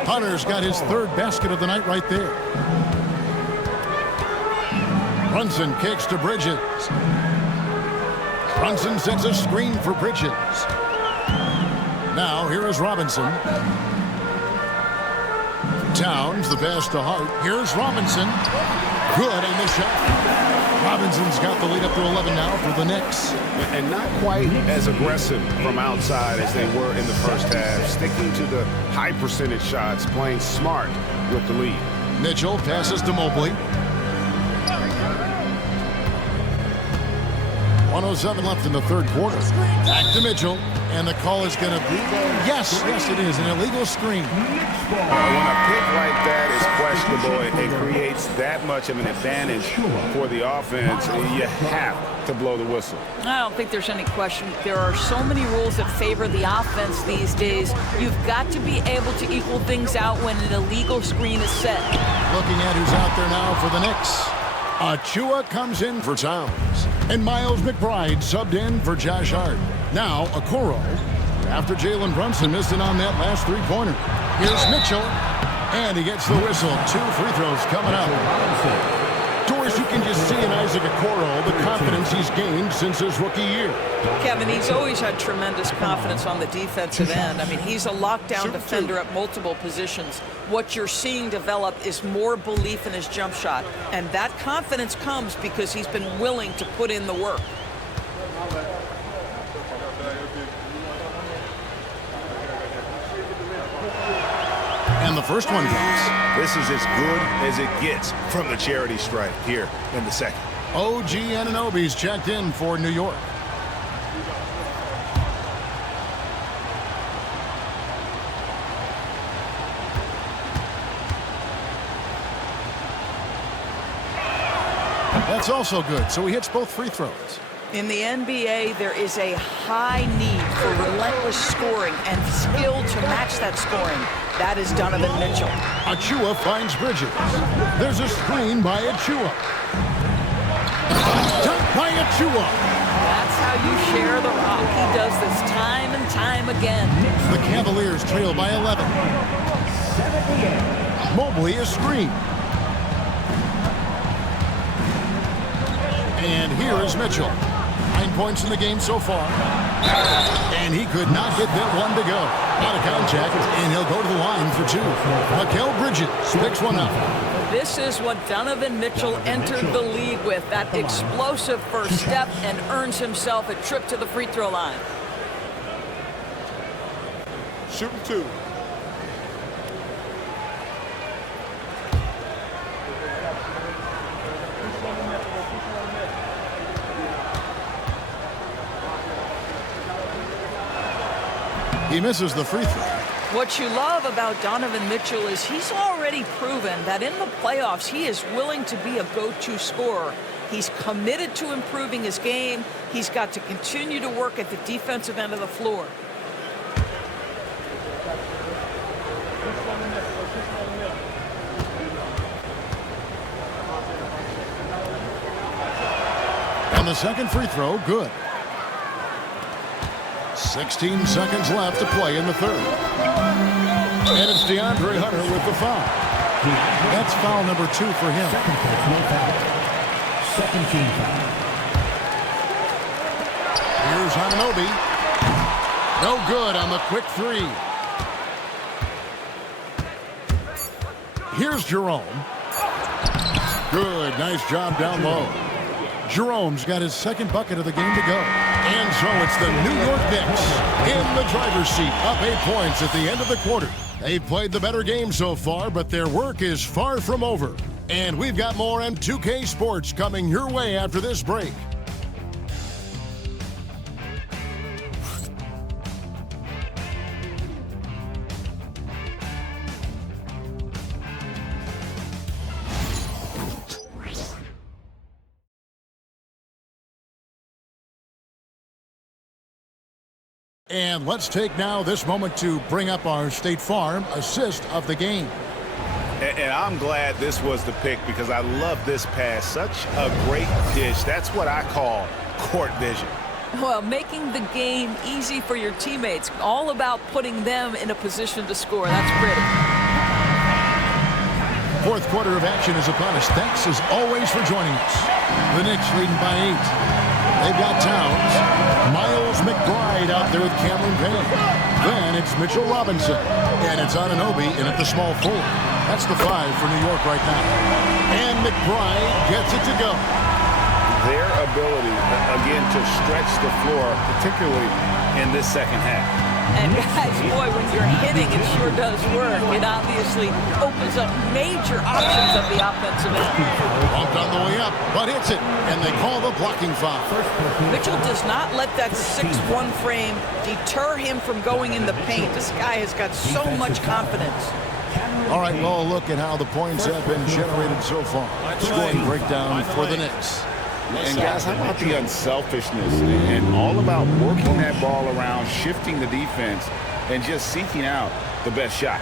Hunter's got his 3rd basket of the night right there. Brunson kicks to Bridges. Brunson sets a screen for Bridges. Now here is Robinson. Towns, the pass to Hart. Here's Robinson. Good on the shot. Robinson's got the lead up to 11 now for the Knicks. And not quite as aggressive from outside as they were in the first half. Sticking to the high percentage shots, playing smart with the lead. Mitchell passes to Mobley. 1:07 left in the 3rd quarter. Back to Mitchell. And the call is going to be, yes, it is, an illegal screen. When a pick like that is questionable, it creates that much of an advantage for the offense. You have to blow the whistle. I don't think there's any question. There are so many rules that favor the offense these days. You've got to be able to equal things out when an illegal screen is set. Looking at who's out there now for the Knicks. Achua comes in for Towns. And Miles McBride subbed in for Josh Hart. Now, Okoro, after Jalen Brunson missed it on that last three-pointer. Here's Mitchell, and he gets the whistle. 2 free throws coming up. Doris, you can just see in Isaac Okoro the confidence he's gained since his rookie year. Kevin, he's always had tremendous confidence on the defensive end. I mean, he's a lockdown defender at multiple positions. What you're seeing develop is more belief in his jump shot, and that confidence comes because he's been willing to put in the work. And the first one goes. This is as good as it gets from the charity stripe here in the second. OG Anunoby's checked in for New York. That's also good, so he hits both free throws. In the NBA, there is a high need for relentless scoring and skill to match that scoring. That is Donovan Mitchell. Achua finds Bridges. There's a screen by Achua. Dunk by Achua. That's how you share the rock. He does this time and time again. The Cavaliers trail by 11. Mobley is screened. And here is Mitchell. 9 points in the game so far. And he could not get that one to go. Out of contact, and he'll go to the line for 2. Mikal Bridges picks one up. This is what Donovan Mitchell entered the league with, that explosive first step, and earns himself a trip to the free throw line. Shooting 2. He misses the free throw. What you love about Donovan Mitchell is he's already proven that in the playoffs he is willing to be a go-to scorer. He's committed to improving his game. He's got to continue to work at the defensive end of the floor. And the second free throw, good. 16 seconds left to play in the third. And it's DeAndre Hunter with the foul. That's foul number 2 for him. Second team foul. Here's Anunoby. No good on the quick 3. Here's Jerome. Good, nice job down low. Jerome's got his second bucket of the game to go. And so it's the New York Knicks in the driver's seat, up 8 points at the end of the quarter. They've played the better game so far, but their work is far from over. And we've got more M2K Sports coming your way after this break. And let's take now this moment to bring up our State Farm assist of the game. And I'm glad this was the pick because I love this pass. Such a great dish. That's what I call court vision. Well, making the game easy for your teammates. All about putting them in a position to score. That's pretty. Fourth quarter of action is upon us. Thanks as always for joining us. The Knicks leading by 8. They've got Towns, Miles McBride out there with Cameron Payne. Then it's Mitchell Robinson, and it's Anunoby in at the small 4. That's the 5 for New York right now. And McBride gets it to go. Their ability, again, to stretch the floor, particularly in this second half. And guys, boy, when you're hitting, it sure does work. It obviously opens up major options of the offensive end. Bumped on the way up, but hits it, and they call the blocking foul. Mitchell does not let that 6'1" frame deter him from going in the paint. This guy has got so much confidence. All right, well, look at how the points have been generated so far. Scoring breakdown for the Knicks. And guys, how about the unselfishness and all about working that ball around, shifting the defense, and just seeking out the best shot?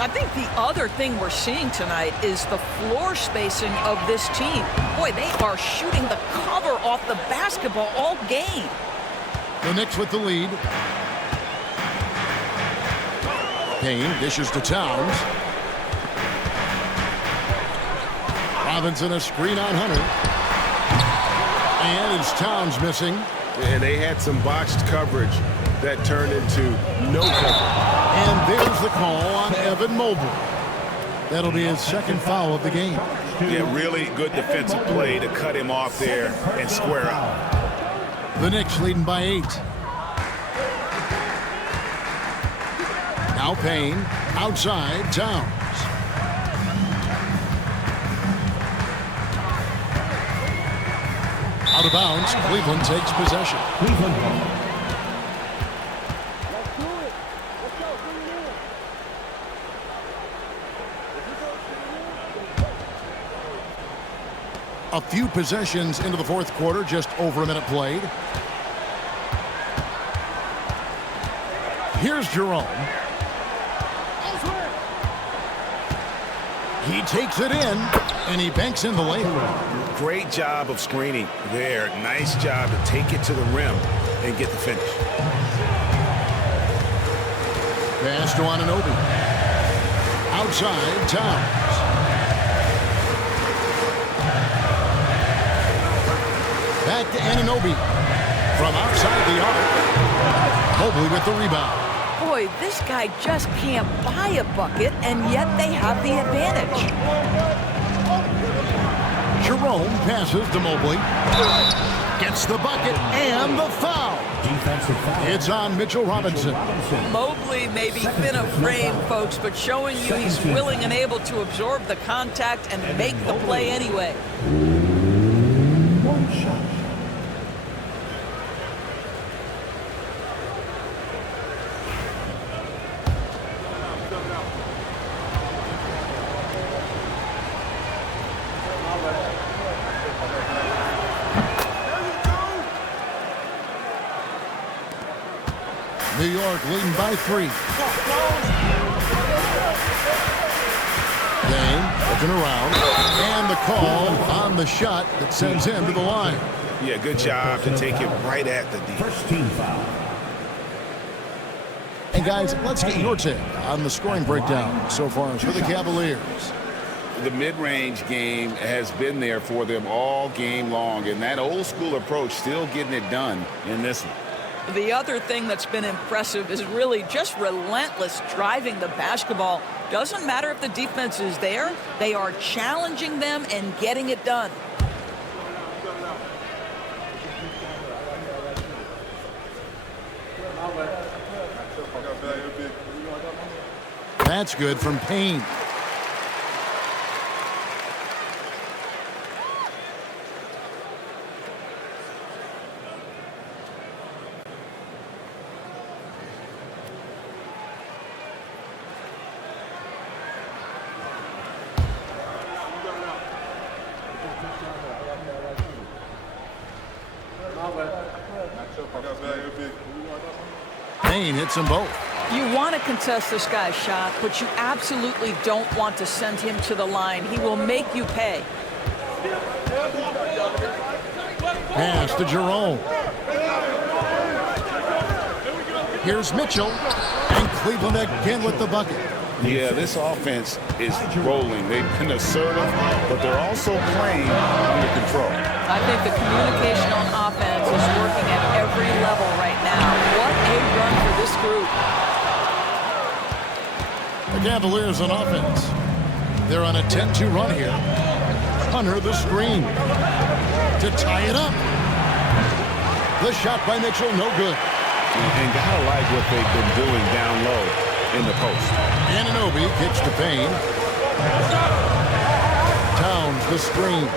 I think the other thing we're seeing tonight is the floor spacing of this team. Boy, they are shooting the cover off the basketball all game. The Knicks with the lead. Payne dishes to Towns. Robinson a screen on Hunter. And it's Towns missing. And they had some botched coverage that turned into no cover. And there's the call on Evan Mobley. That'll be his second foul of the game. Yeah, really good defensive play to cut him off there and square up. The Knicks leading by 8. Now Payne, outside, Towns. Out of bounds, Cleveland takes possession. A few possessions into the fourth quarter, just over a minute played. Here's Jerome. He takes it in, and he banks in the layup. Great job of screening there. Nice job to take it to the rim and get the finish. Pass to Anunoby. Outside, Towns. Back to Anunoby. From outside the arc. Mobley with the rebound. Boy, this guy just can't buy a bucket, and yet they have the advantage. Jerome passes to Mobley. Gets the bucket and the foul. Defensive foul. It's on Mitchell Robinson. Mobley may be thin of frame, folks, but showing you he's willing and able to absorb the contact and make the play anyway. One shot. New York leading by 3. Dame looking around. And the call on the shot that sends him to the line. Yeah, good job to take it right at the D. First team foul. And guys, let's get your take on the scoring breakdown so far for the Cavaliers. The mid-range game has been there for them all game long, and that old school approach still getting it done in this one. The other thing that's been impressive is really just relentless driving the basketball. Doesn't matter if the defense is there, they are challenging them and getting it done. That's good from Payne. Payne hits them both. You want to contest this guy's shot, but you absolutely don't want to send him to the line. He will make you pay. Pass to Jerome. Here's Mitchell. And Cleveland again with the bucket. Yeah, this offense is rolling. They've been assertive, but they're also playing under control. I think the communication on offense is working at every level right now. What a run for this group. The Cavaliers on offense. They're on a 10-2 run here. Under the screen. To tie it up. The shot by Mitchell, no good. And gotta like what they've been doing down low in the post. Anunoby kicks to Payne. Towns the screen.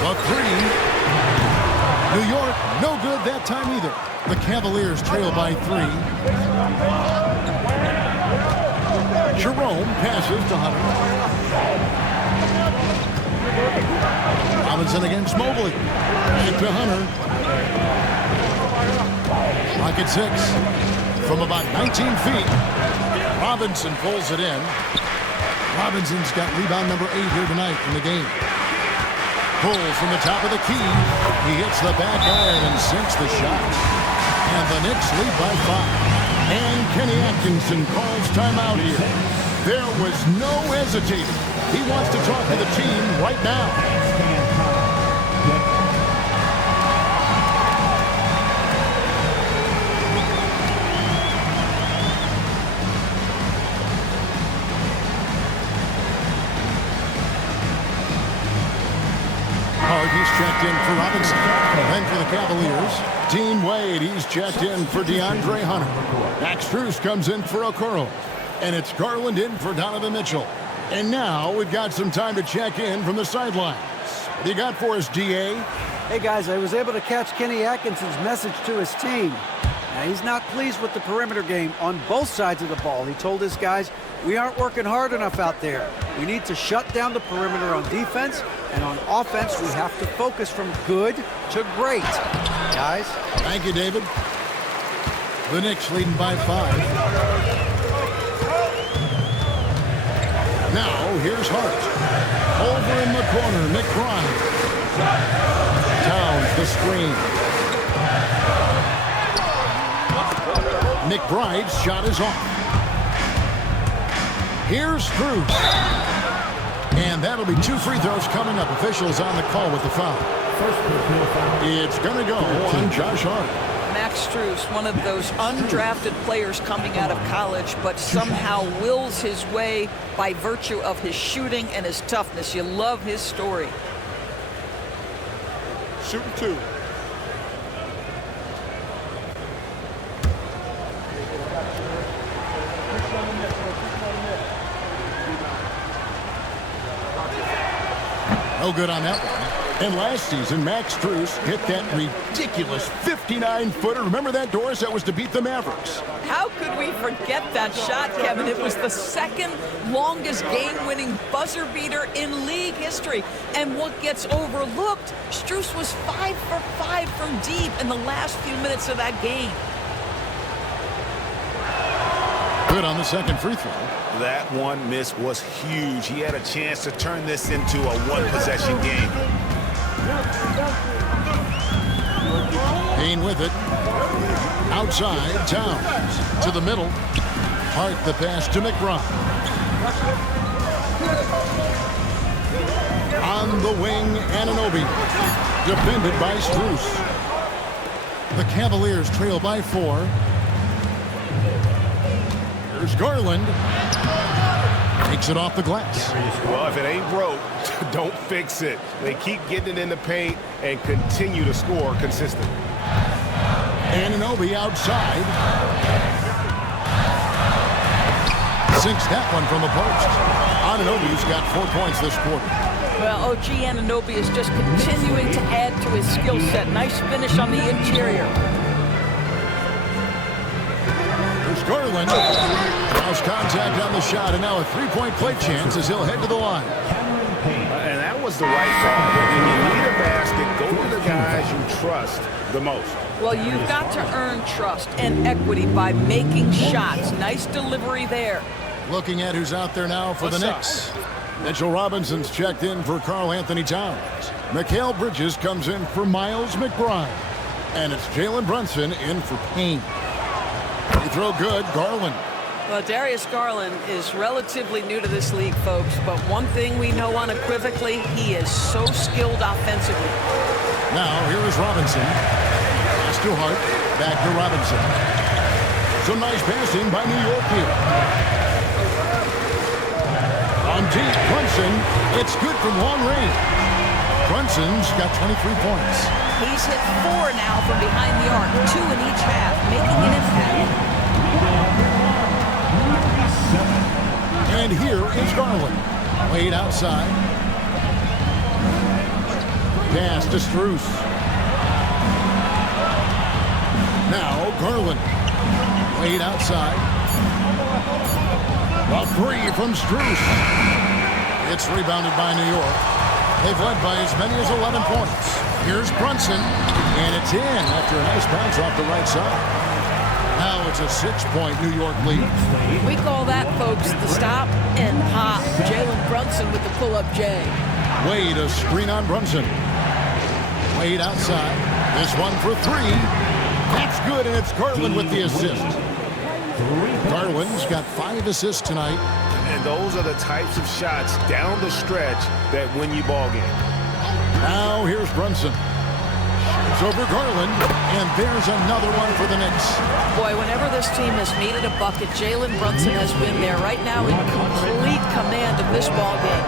The three. New York, no good that time either. The Cavaliers trail by 3. Jerome passes to Hunter. Robinson against Mobley. Back to Hunter. Pocket 6. From about 19 feet. Robinson pulls it in. Robinson's got rebound number 8 here tonight in the game. Pulls from the top of the key. He hits the back iron and sinks the shot. And the Knicks lead by 5. And Kenny Atkinson calls timeout here. There was no hesitating. He wants to talk to the team right now. He's checked in for Robinson. Then for the Cavaliers, Dean Wade. He's checked in for DeAndre Hunter. Max Strus comes in for Okoro. And it's Garland in for Donovan Mitchell. And now we've got some time to check in from the sidelines. What do you got for us, DA? Hey, guys, I was able to catch Kenny Atkinson's message to his team. Now, he's not pleased with the perimeter game on both sides of the ball. He told his guys, we aren't working hard enough out there. We need to shut down the perimeter on defense, and on offense, we have to focus from good to great. Guys? Thank you, David. The Knicks leading by 5. Now, here's Hart. Over in the corner, McBride. Towns the screen. McBride's shot is off. Here's Strus. And that'll be 2 free throws coming up. Officials on the call with the foul. It's going to go on Josh Hart. Max Strus, one of those undrafted players coming out of college, but somehow wills his way by virtue of his shooting and his toughness. You love his story. Shooting 2. No good on that one. And last season, Max Strus hit that ridiculous 59-footer. Remember that, Doris? That was to beat the Mavericks. How could we forget that shot, Kevin? It was the second longest game-winning buzzer beater in league history. And what gets overlooked, Strus was 5 for 5 from deep in the last few minutes of that game. Good on the second free throw. That one miss was huge. He had a chance to turn this into a one-possession game. Payne with it. Outside, Towns. To the middle. Hart the pass to McBride. On the wing, Anunoby. Defended by Strus. The Cavaliers trail by 4. Here's Garland. Takes it off the glass. Well, if it ain't broke, don't fix it. They keep getting it in the paint and continue to score consistently. Anunoby outside. Sinks that one from the post. Anunoby's got 4 points this quarter. Well, OG Anunoby is just continuing to add to his skill set. Nice finish on the interior. There's Garland. House contact on the shot, and now a three-point play chance as he'll head to the line. And that was the right call. When you need a basket, go to the guys you trust the most. Well, you've got to earn trust and equity by making shots. Nice delivery there. Looking at who's out there now for the Knicks. Mitchell Robinson's checked in for Karl Anthony Towns. Mikal Bridges comes in for Miles McBride. And it's Jalen Brunson in for Payne. Free throw good, Garland. Well, Darius Garland is relatively new to this league, folks, but one thing we know unequivocally, he is so skilled offensively. Now, here is Robinson. Pass to Hart, back to Robinson. Some nice passing by New York here. On deep, Brunson, it's good from long range. Brunson's got 23 points. He's hit 4 now from behind the arc, 2 in each half, making an impact. And here is Garland. Wade outside. Pass to Strus. Now Garland. Wade outside. A 3 from Strus. It's rebounded by New York. They've led by as many as 11 points. Here's Brunson. And it's in after a nice bounce off the right side. Now it's a 6-point New York lead. We call that, folks, the stop and pop. Jalen Brunson with the pull-up J. Wade, a screen on Brunson. Wade outside. This one for 3. That's good, and it's Garland with the assist. Garland's got 5 assists tonight. And those are the types of shots down the stretch that win you ball games. Now here's Brunson. Shoots over Garland, and there's another one for the Knicks. Boy, whenever this team has needed a bucket, Jalen Brunson has been there right now in complete command of this ball game.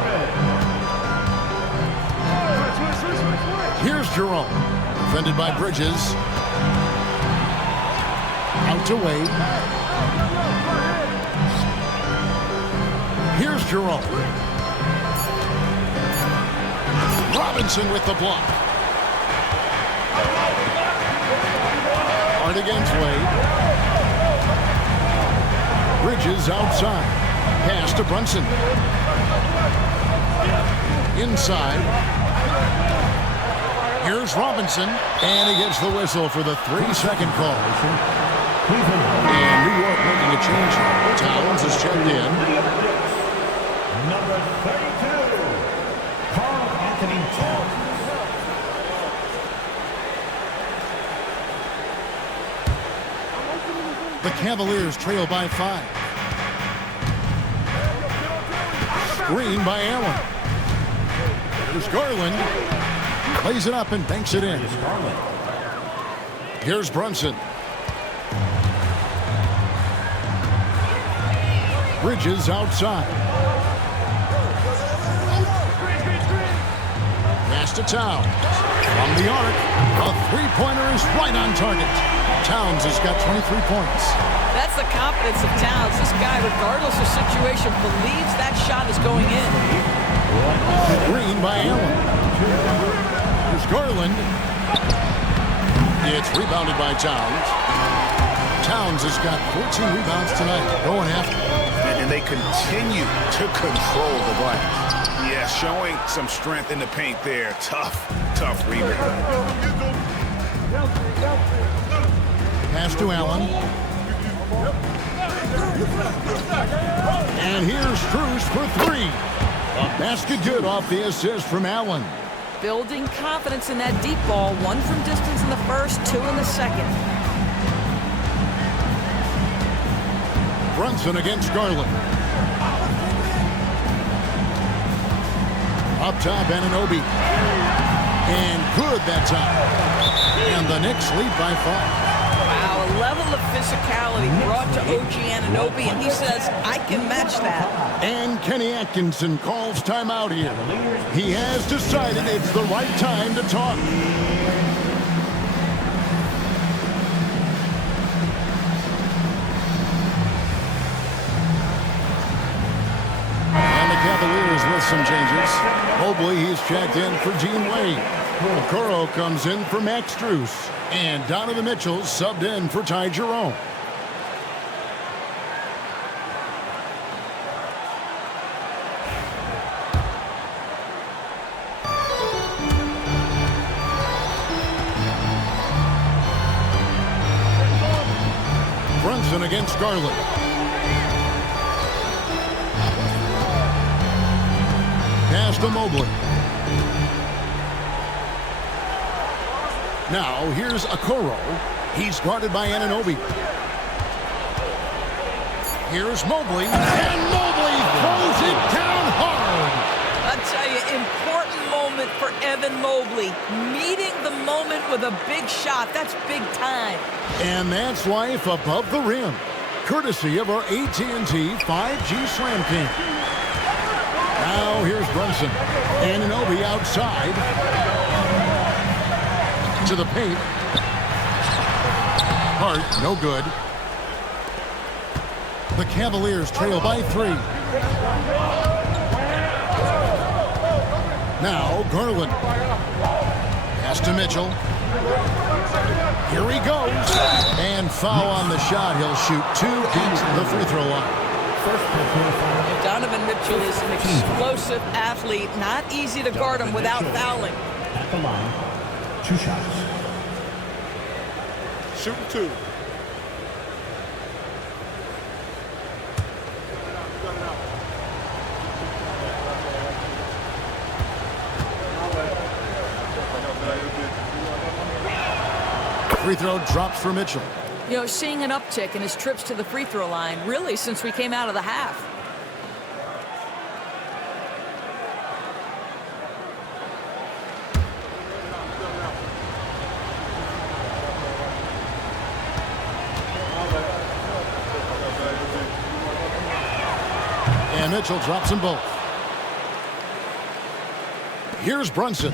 Here's Jerome, defended by Bridges. Out to Wade. Here's Jerome. Robinson with the block. Guard against Wade. Bridges outside. Pass to Brunson. Inside. Here's Robinson. And he gets the whistle for the 3-second call. And New York making a change. Towns is checked in. Number 32, Carl Anthony Towns. The Cavaliers trail by 5. Screen by Allen. Here's Garland. Plays it up and banks it in. Here's Brunson. Bridges outside. Pass to Towns. From the arc, a three-pointer is right on target. Towns has got 23 points. That's the confidence of Towns. This guy, regardless of situation, believes that shot is going in. Green by Allen. Here's Garland. It's rebounded by Towns. Towns has got 14 rebounds tonight. Going after. And they continue to control the glass. Yeah, showing some strength in the paint there. Tough rebound. Pass to Allen. And here's Strus for 3. A basket good off the assist from Allen. Building confidence in that deep ball. 1 from distance in the first, 2 in the second. Brunson against Garland. Up top, Anunoby. And good that time. And the Knicks lead by 5. Wow, a level of physicality brought to OG Anunoby, and he says, I can match that. And Kenny Atkinson calls timeout here. He has decided it's the right time to talk. And the Cavaliers with some changes. Mobley, he's checked in for Gene Wade. Okoro comes in for Max Strus. And Donovan Mitchell subbed in for Ty Jerome. Brunson against Garland. Pass to Mobley. Now, here's Okoro. He's guarded by Anunoby. Here's Mobley. And Mobley throws it down hard. I'll tell you, important moment for Evan Mobley. Meeting the moment with a big shot. That's big time. And that's life above the rim. Courtesy of our AT&T 5G Slam King. Now, here's Brunson. Anunoby outside. To the paint. Hart, no good. The Cavaliers trail by 3. Now, Garland. Pass to Mitchell. Here he goes. And foul on the shot. He'll shoot 2 at the free throw line. Donovan Mitchell is an explosive athlete. Not easy to guard him without fouling. At the line, 2 shots. Shooting 2. Free throw drops for Mitchell. You know, seeing an uptick in his trips to the free throw line, really, since we came out of the half. And Mitchell drops them both. Here's Brunson.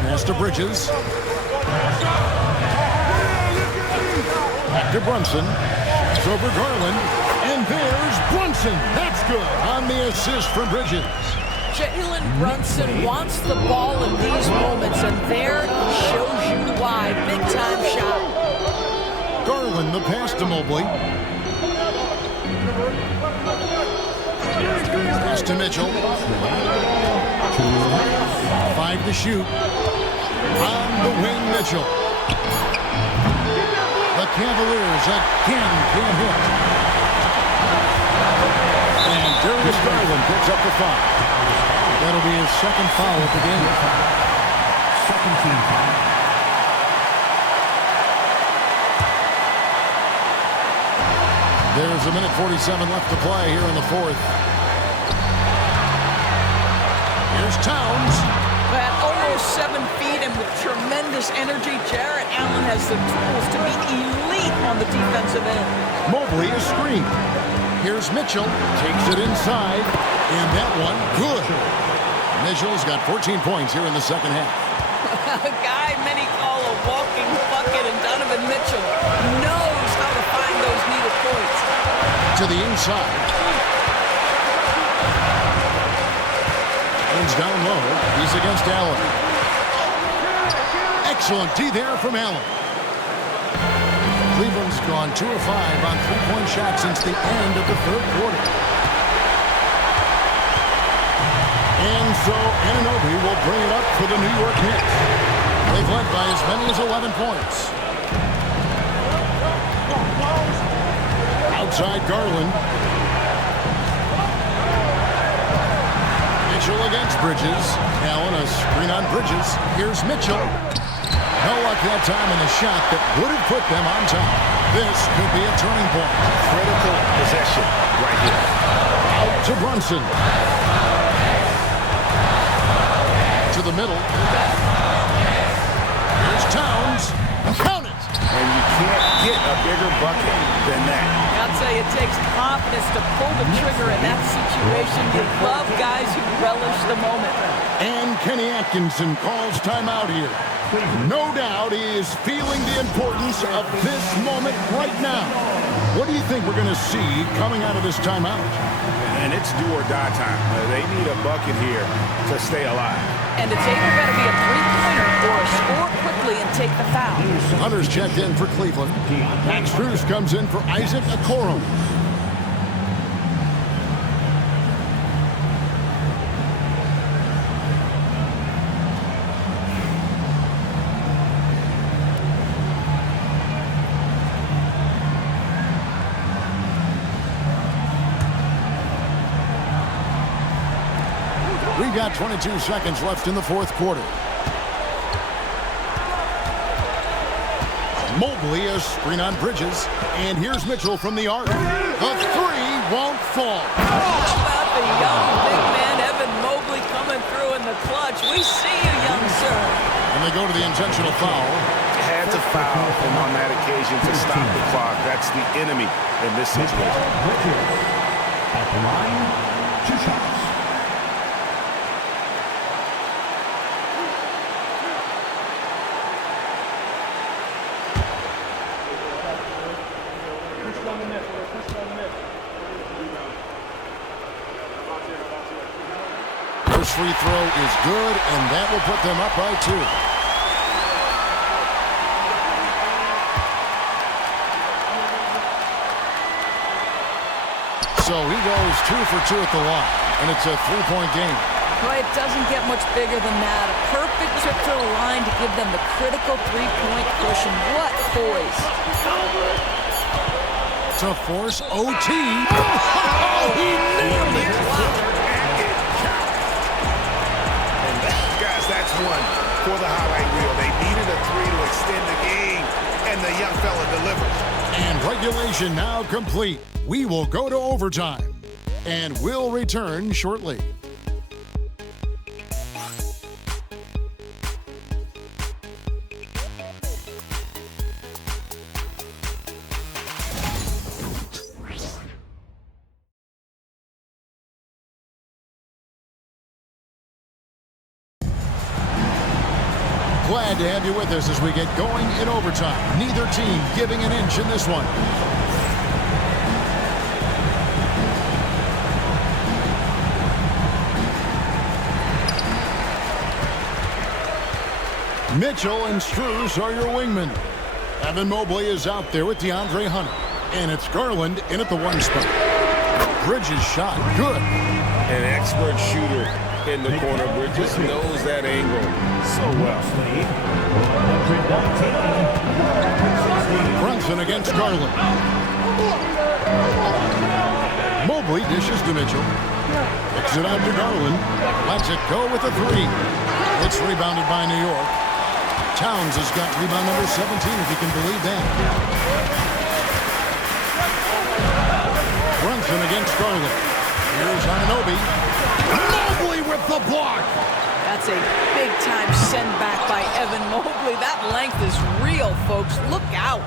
Pass to Bridges. Back to Brunson. It's over Garland. And there's Brunson. That's good on the assist from Bridges. Jalen Brunson wants the ball in these moments, and there he shows you why. Big-time shot. Garland, the pass to Mobley. Pass to Mitchell. 5 to shoot. On the wing, Mitchell. The Cavaliers again can't hit. And Darius Garland picks up the foul. That'll be his second foul of the game. Second team foul. There's a minute 47 left to play here in the fourth. Here's Towns. At almost 7 feet and with tremendous energy, Jarrett Allen has the tools to be elite on the defensive end. Mobley is screened. Here's Mitchell. Takes it inside. And that one, good. Mitchell's got 14 points here in the second half. A guy many call a walking bucket, and Donovan Mitchell knows how to find those needed points. To the inside. Allen's down low. He's against Allen. Excellent D there from Allen. Cleveland's gone 2 of 5 on three-point shots since the end of the third quarter. And so Anunoby will bring it up for the New York Knicks. They've led by as many as 11 points. Outside Garland. Mitchell against Bridges. Allen a screen on Bridges. Here's Mitchell. No luck that time in a shot that would have put them on top. This could be a turning point. Critical possession right here. Out to Brunson. To the middle. Here's Towns. Count it. And you can't get a bigger bucket than that. I'll tell you, it takes confidence to pull the trigger in that situation. You love guys who relish the moment. And Kenny Atkinson calls timeout here. No doubt he is feeling the importance of this moment right now. What do you think we're going to see coming out of this timeout? And it's do or die time. They need a bucket here to stay alive. And it's either going to be a three-pointer or a score quickly and take the foul. Hunter's checked in for Cleveland. Max Strus comes in for Isaac Okoro. We've got 22 seconds left in the fourth quarter. Mobley a screen on Bridges. And here's Mitchell from the arc. The three won't fall. How about the young big man, Evan Mobley, coming through in the clutch? We see you, young sir. And they go to the intentional foul. Had to foul him on that occasion to stop the clock. That's the enemy in this situation. Bridges at the line, 2 shots. First free throw is good, and that will put them up by 2. So he goes 2 for 2 at the line, and it's a three-point game. Well, it doesn't get much bigger than that. A perfect trip to the line to give them the critical three-point cushion. What poise. To force OT. Oh, he nailed it. Guys, that's one for the highlight reel. They needed a 3 to extend the game, and the young fella delivered. And regulation now complete. We will go to overtime, and we'll return shortly. Glad to have you with us as we get going in overtime. Neither team giving an inch in this one. Mitchell and Strus are your wingmen. Evan Mobley is out there with DeAndre Hunter. And it's Garland in at the 1 spot. Bridges shot. Good. An expert shooter in the corner. Bridges knows that angle so well. Brunson against Garland. Mobley dishes to Mitchell. Kicks it out to Garland. Lets it go with a 3. It's rebounded by New York. Towns has got rebound number 17, if you can believe that. Brunson against Garland. Here's Anunoby. Mobley with the block. That's a big-time send back by Evan Mobley. That length is real, folks. Look out.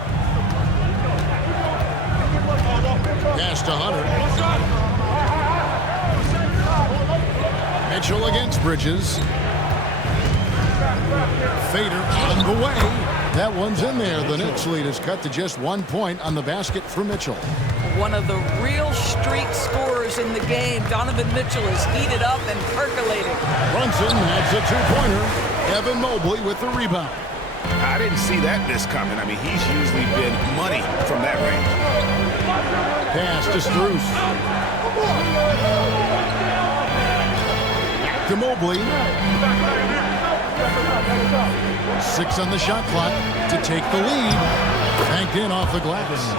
Pass to Hunter. Mitchell against Bridges. Fader on the way. That one's in there. The Knicks lead is cut to just 1 point on the basket for Mitchell. One of the real streak scorers in the game. Donovan Mitchell is heated up and percolating. Brunson adds a 2-pointer. Evan Mobley with the rebound. I didn't see that miss coming. I mean, he's usually been money from that range. Pass to Strus. Back to Mobley. 6 on the shot clock to take the lead. Banked in off the glass.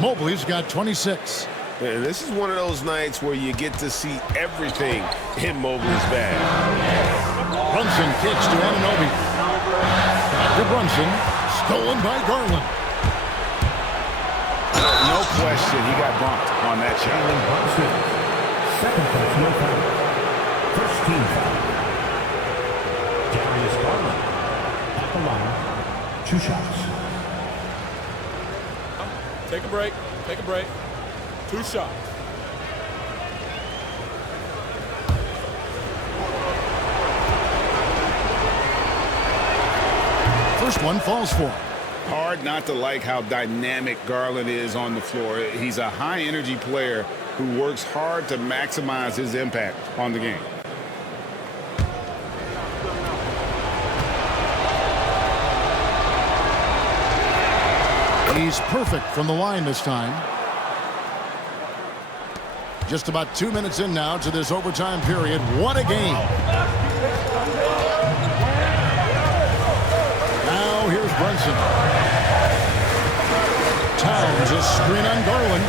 Mobley's got 26. And this is one of those nights where you get to see everything in Mobley's bag. Brunson kicks to Anunoby. Back to Brunson. Stolen by Garland. No question, he got bumped on that shot. Second personal foul. First team foul. Darius Garland at the line. 2 shots. Take a break. Take a break. 2 shots. First one falls for him. Hard not to like how dynamic Garland is on the floor. He's a high-energy player who works hard to maximize his impact on the game. He's perfect from the line this time. Just about 2 minutes in now to this overtime period. What a game. Now here's Brunson. Towns a screen on Garland.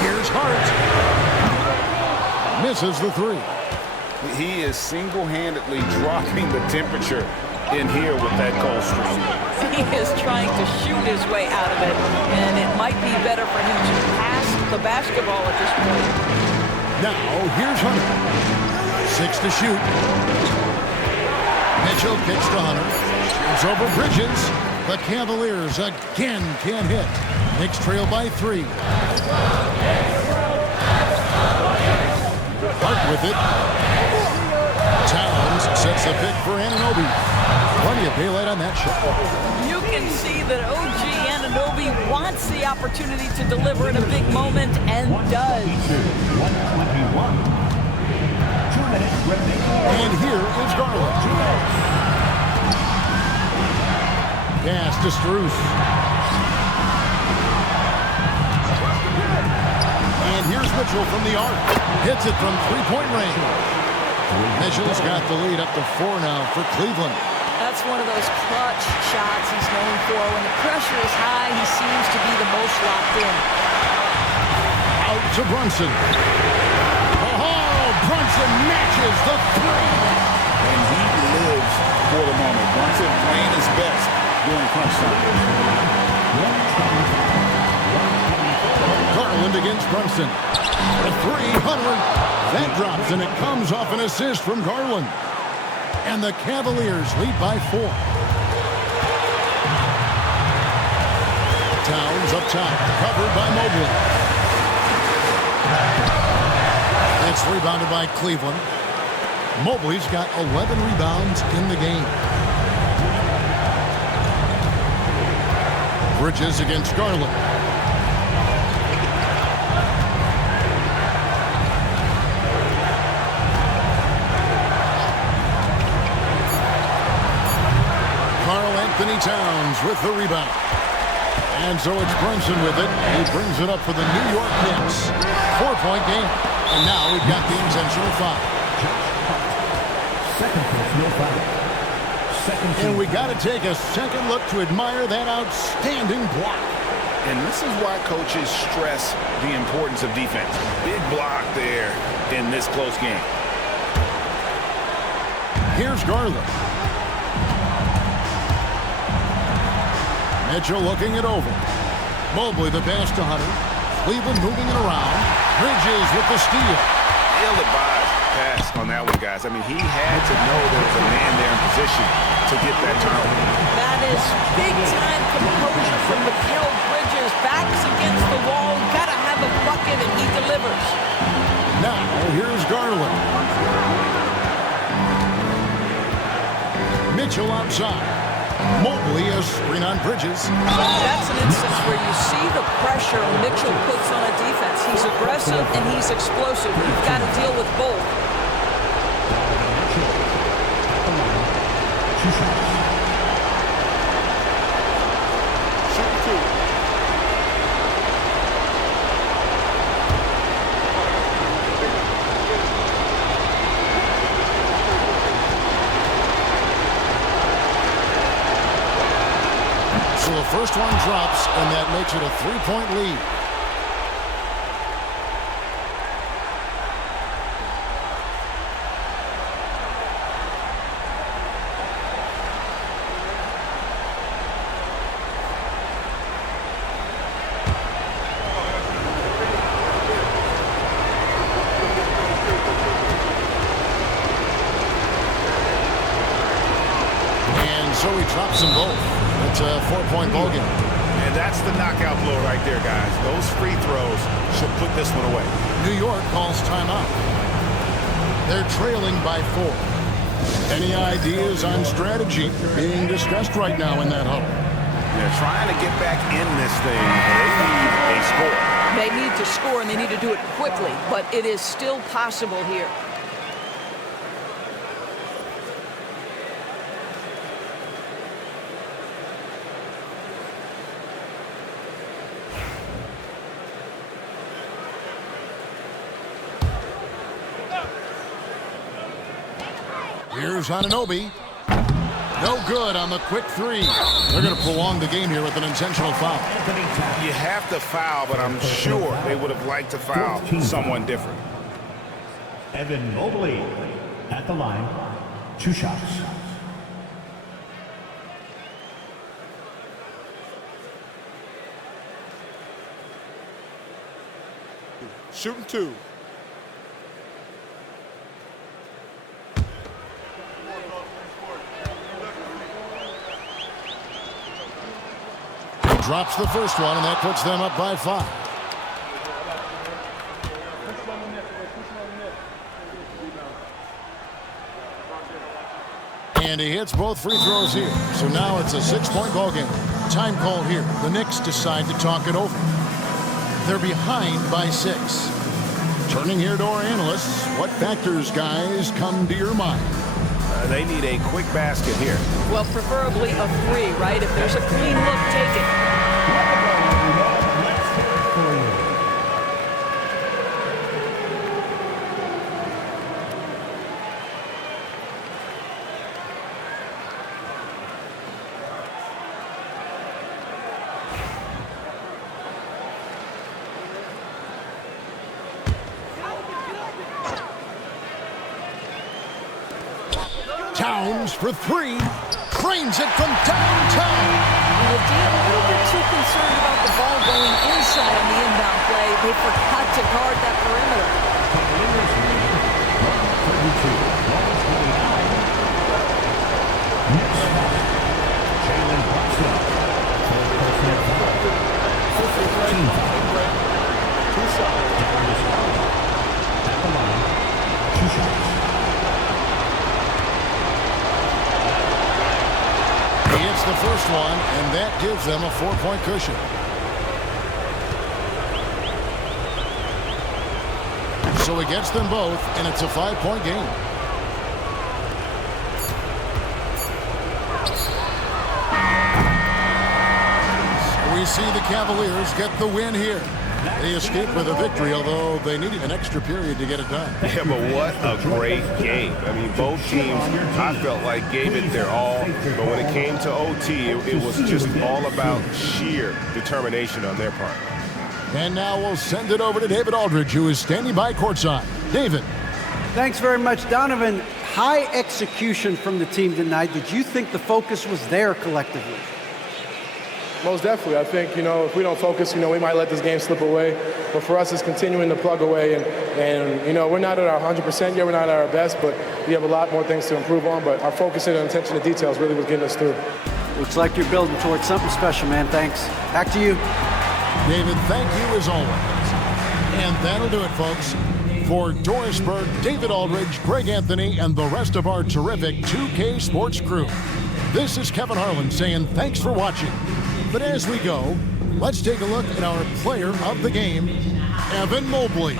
Here's Hart. Misses the 3. He is single-handedly dropping the temperature in here with that cold streak. He is trying to shoot his way out of it, and it might be better for him to pass the basketball at this point. Now, here's Hunter. 6 to shoot. Mitchell kicks to Hunter. Shoots over Bridges. The Cavaliers again can't hit. Knicks trail by 3. Hart with it. Towns sets the pick for Anunoby. Plenty of daylight on that shot. You can see that OG Anunoby wants the opportunity to deliver in a big moment and does. 121. 2 minutes remaining. And here is Garland. Pass to Strus. And here's Mitchell from the arc. Hits it from 3-point range. Mitchell's got the lead up to 4 now for Cleveland. That's one of those clutch shots he's known for. When the pressure is high, he seems to be the most locked in. Out to Brunson. Oh, Brunson matches the 3. And he lives for the moment. Brunson playing his best during crunch time. Garland against Brunson. The 3, Hunter. That drops, and it comes off an assist from Garland. And the Cavaliers lead by 4. Towns up top, covered by Mobley. It's rebounded by Cleveland. Mobley's got 11 rebounds in the game. Bridges against Garland. Anthony Towns with the rebound. And so it's Brunson with it. He brings it up for the New York Knicks. 4-point game. And now we've got the intentional foul. And we got to take a second look to admire that outstanding block. And this is why coaches stress the importance of defense. Big block there in this close game. Here's Garland. Mitchell looking it over. Mobley the pass to Hunter. Cleveland moving it around. Bridges with the steal. Ill-advised pass on that one, guys. I mean, he had to know there was a man there in position to get that turnover. That is big-time composure from Mikal Bridges. Backs against the wall. Got to have a bucket, and he delivers. Now, here's Garland. Mitchell outside. Mobley a screen on Bridges. That's an instance where you see the pressure Mitchell puts on a defense. He's aggressive and he's explosive. You've got to deal with both. So the first one drops, and that makes it a 3-point lead. And so he drops them both. It's a 4-point ball game. And that's the knockout blow right there, guys. Those free throws should put this one away. New York calls timeout. They're trailing by 4. Any ideas on strategy being discussed right now in that huddle? They're trying to get back in this thing. They need a score. They need to score, and they need to do it quickly, but it is still possible here. Here's Anunoby. No good on the quick three. They're going to prolong the game here with an intentional foul. You have to foul, but I'm sure they would have liked to foul someone different. Evan Mobley at the line. 2 shots. Shooting 2. Drops the first one, and that puts them up by 5. And he hits both free throws here. So now it's a 6-point ball game. Time call here. The Knicks decide to talk it over. They're behind by 6. Turning here to our analysts, what factors, guys, come to your mind? They need a quick basket here. Well, preferably a 3, right? If there's a clean look, take it. Towns for 3. Cranes it from downtown. The team a little bit too concerned about the ball going inside on the inbound play. They forgot to guard that perimeter. He hits the first one, and that gives them a 4-point cushion. So he gets them both, and it's a 5-point game. We see the Cavaliers get the win here. They escape with a victory, although they needed an extra period to get it done. Yeah, but what a great game. I mean, both teams, I felt like, gave it their all. But when it came to OT, it was just all about sheer determination on their part. And now we'll send it over to David Aldridge, who is standing by courtside. David. Thanks very much, Donovan. High execution from the team tonight. Did you think the focus was there collectively? Most definitely. I think, if we don't focus, we might let this game slip away. But for us, it's continuing to plug away. And we're not at our 100% yet. We're not at our best, but we have a lot more things to improve on. But our focus and attention to details really was getting us through. Looks like you're building towards something special, man. Thanks. Back to you. David, thank you as always. And that'll do it, folks. For Doris Burke, David Aldridge, Greg Anthony, and the rest of our terrific 2K Sports crew, this is Kevin Harlan saying thanks for watching. But as we go, let's take a look at our player of the game, Evan Mobley.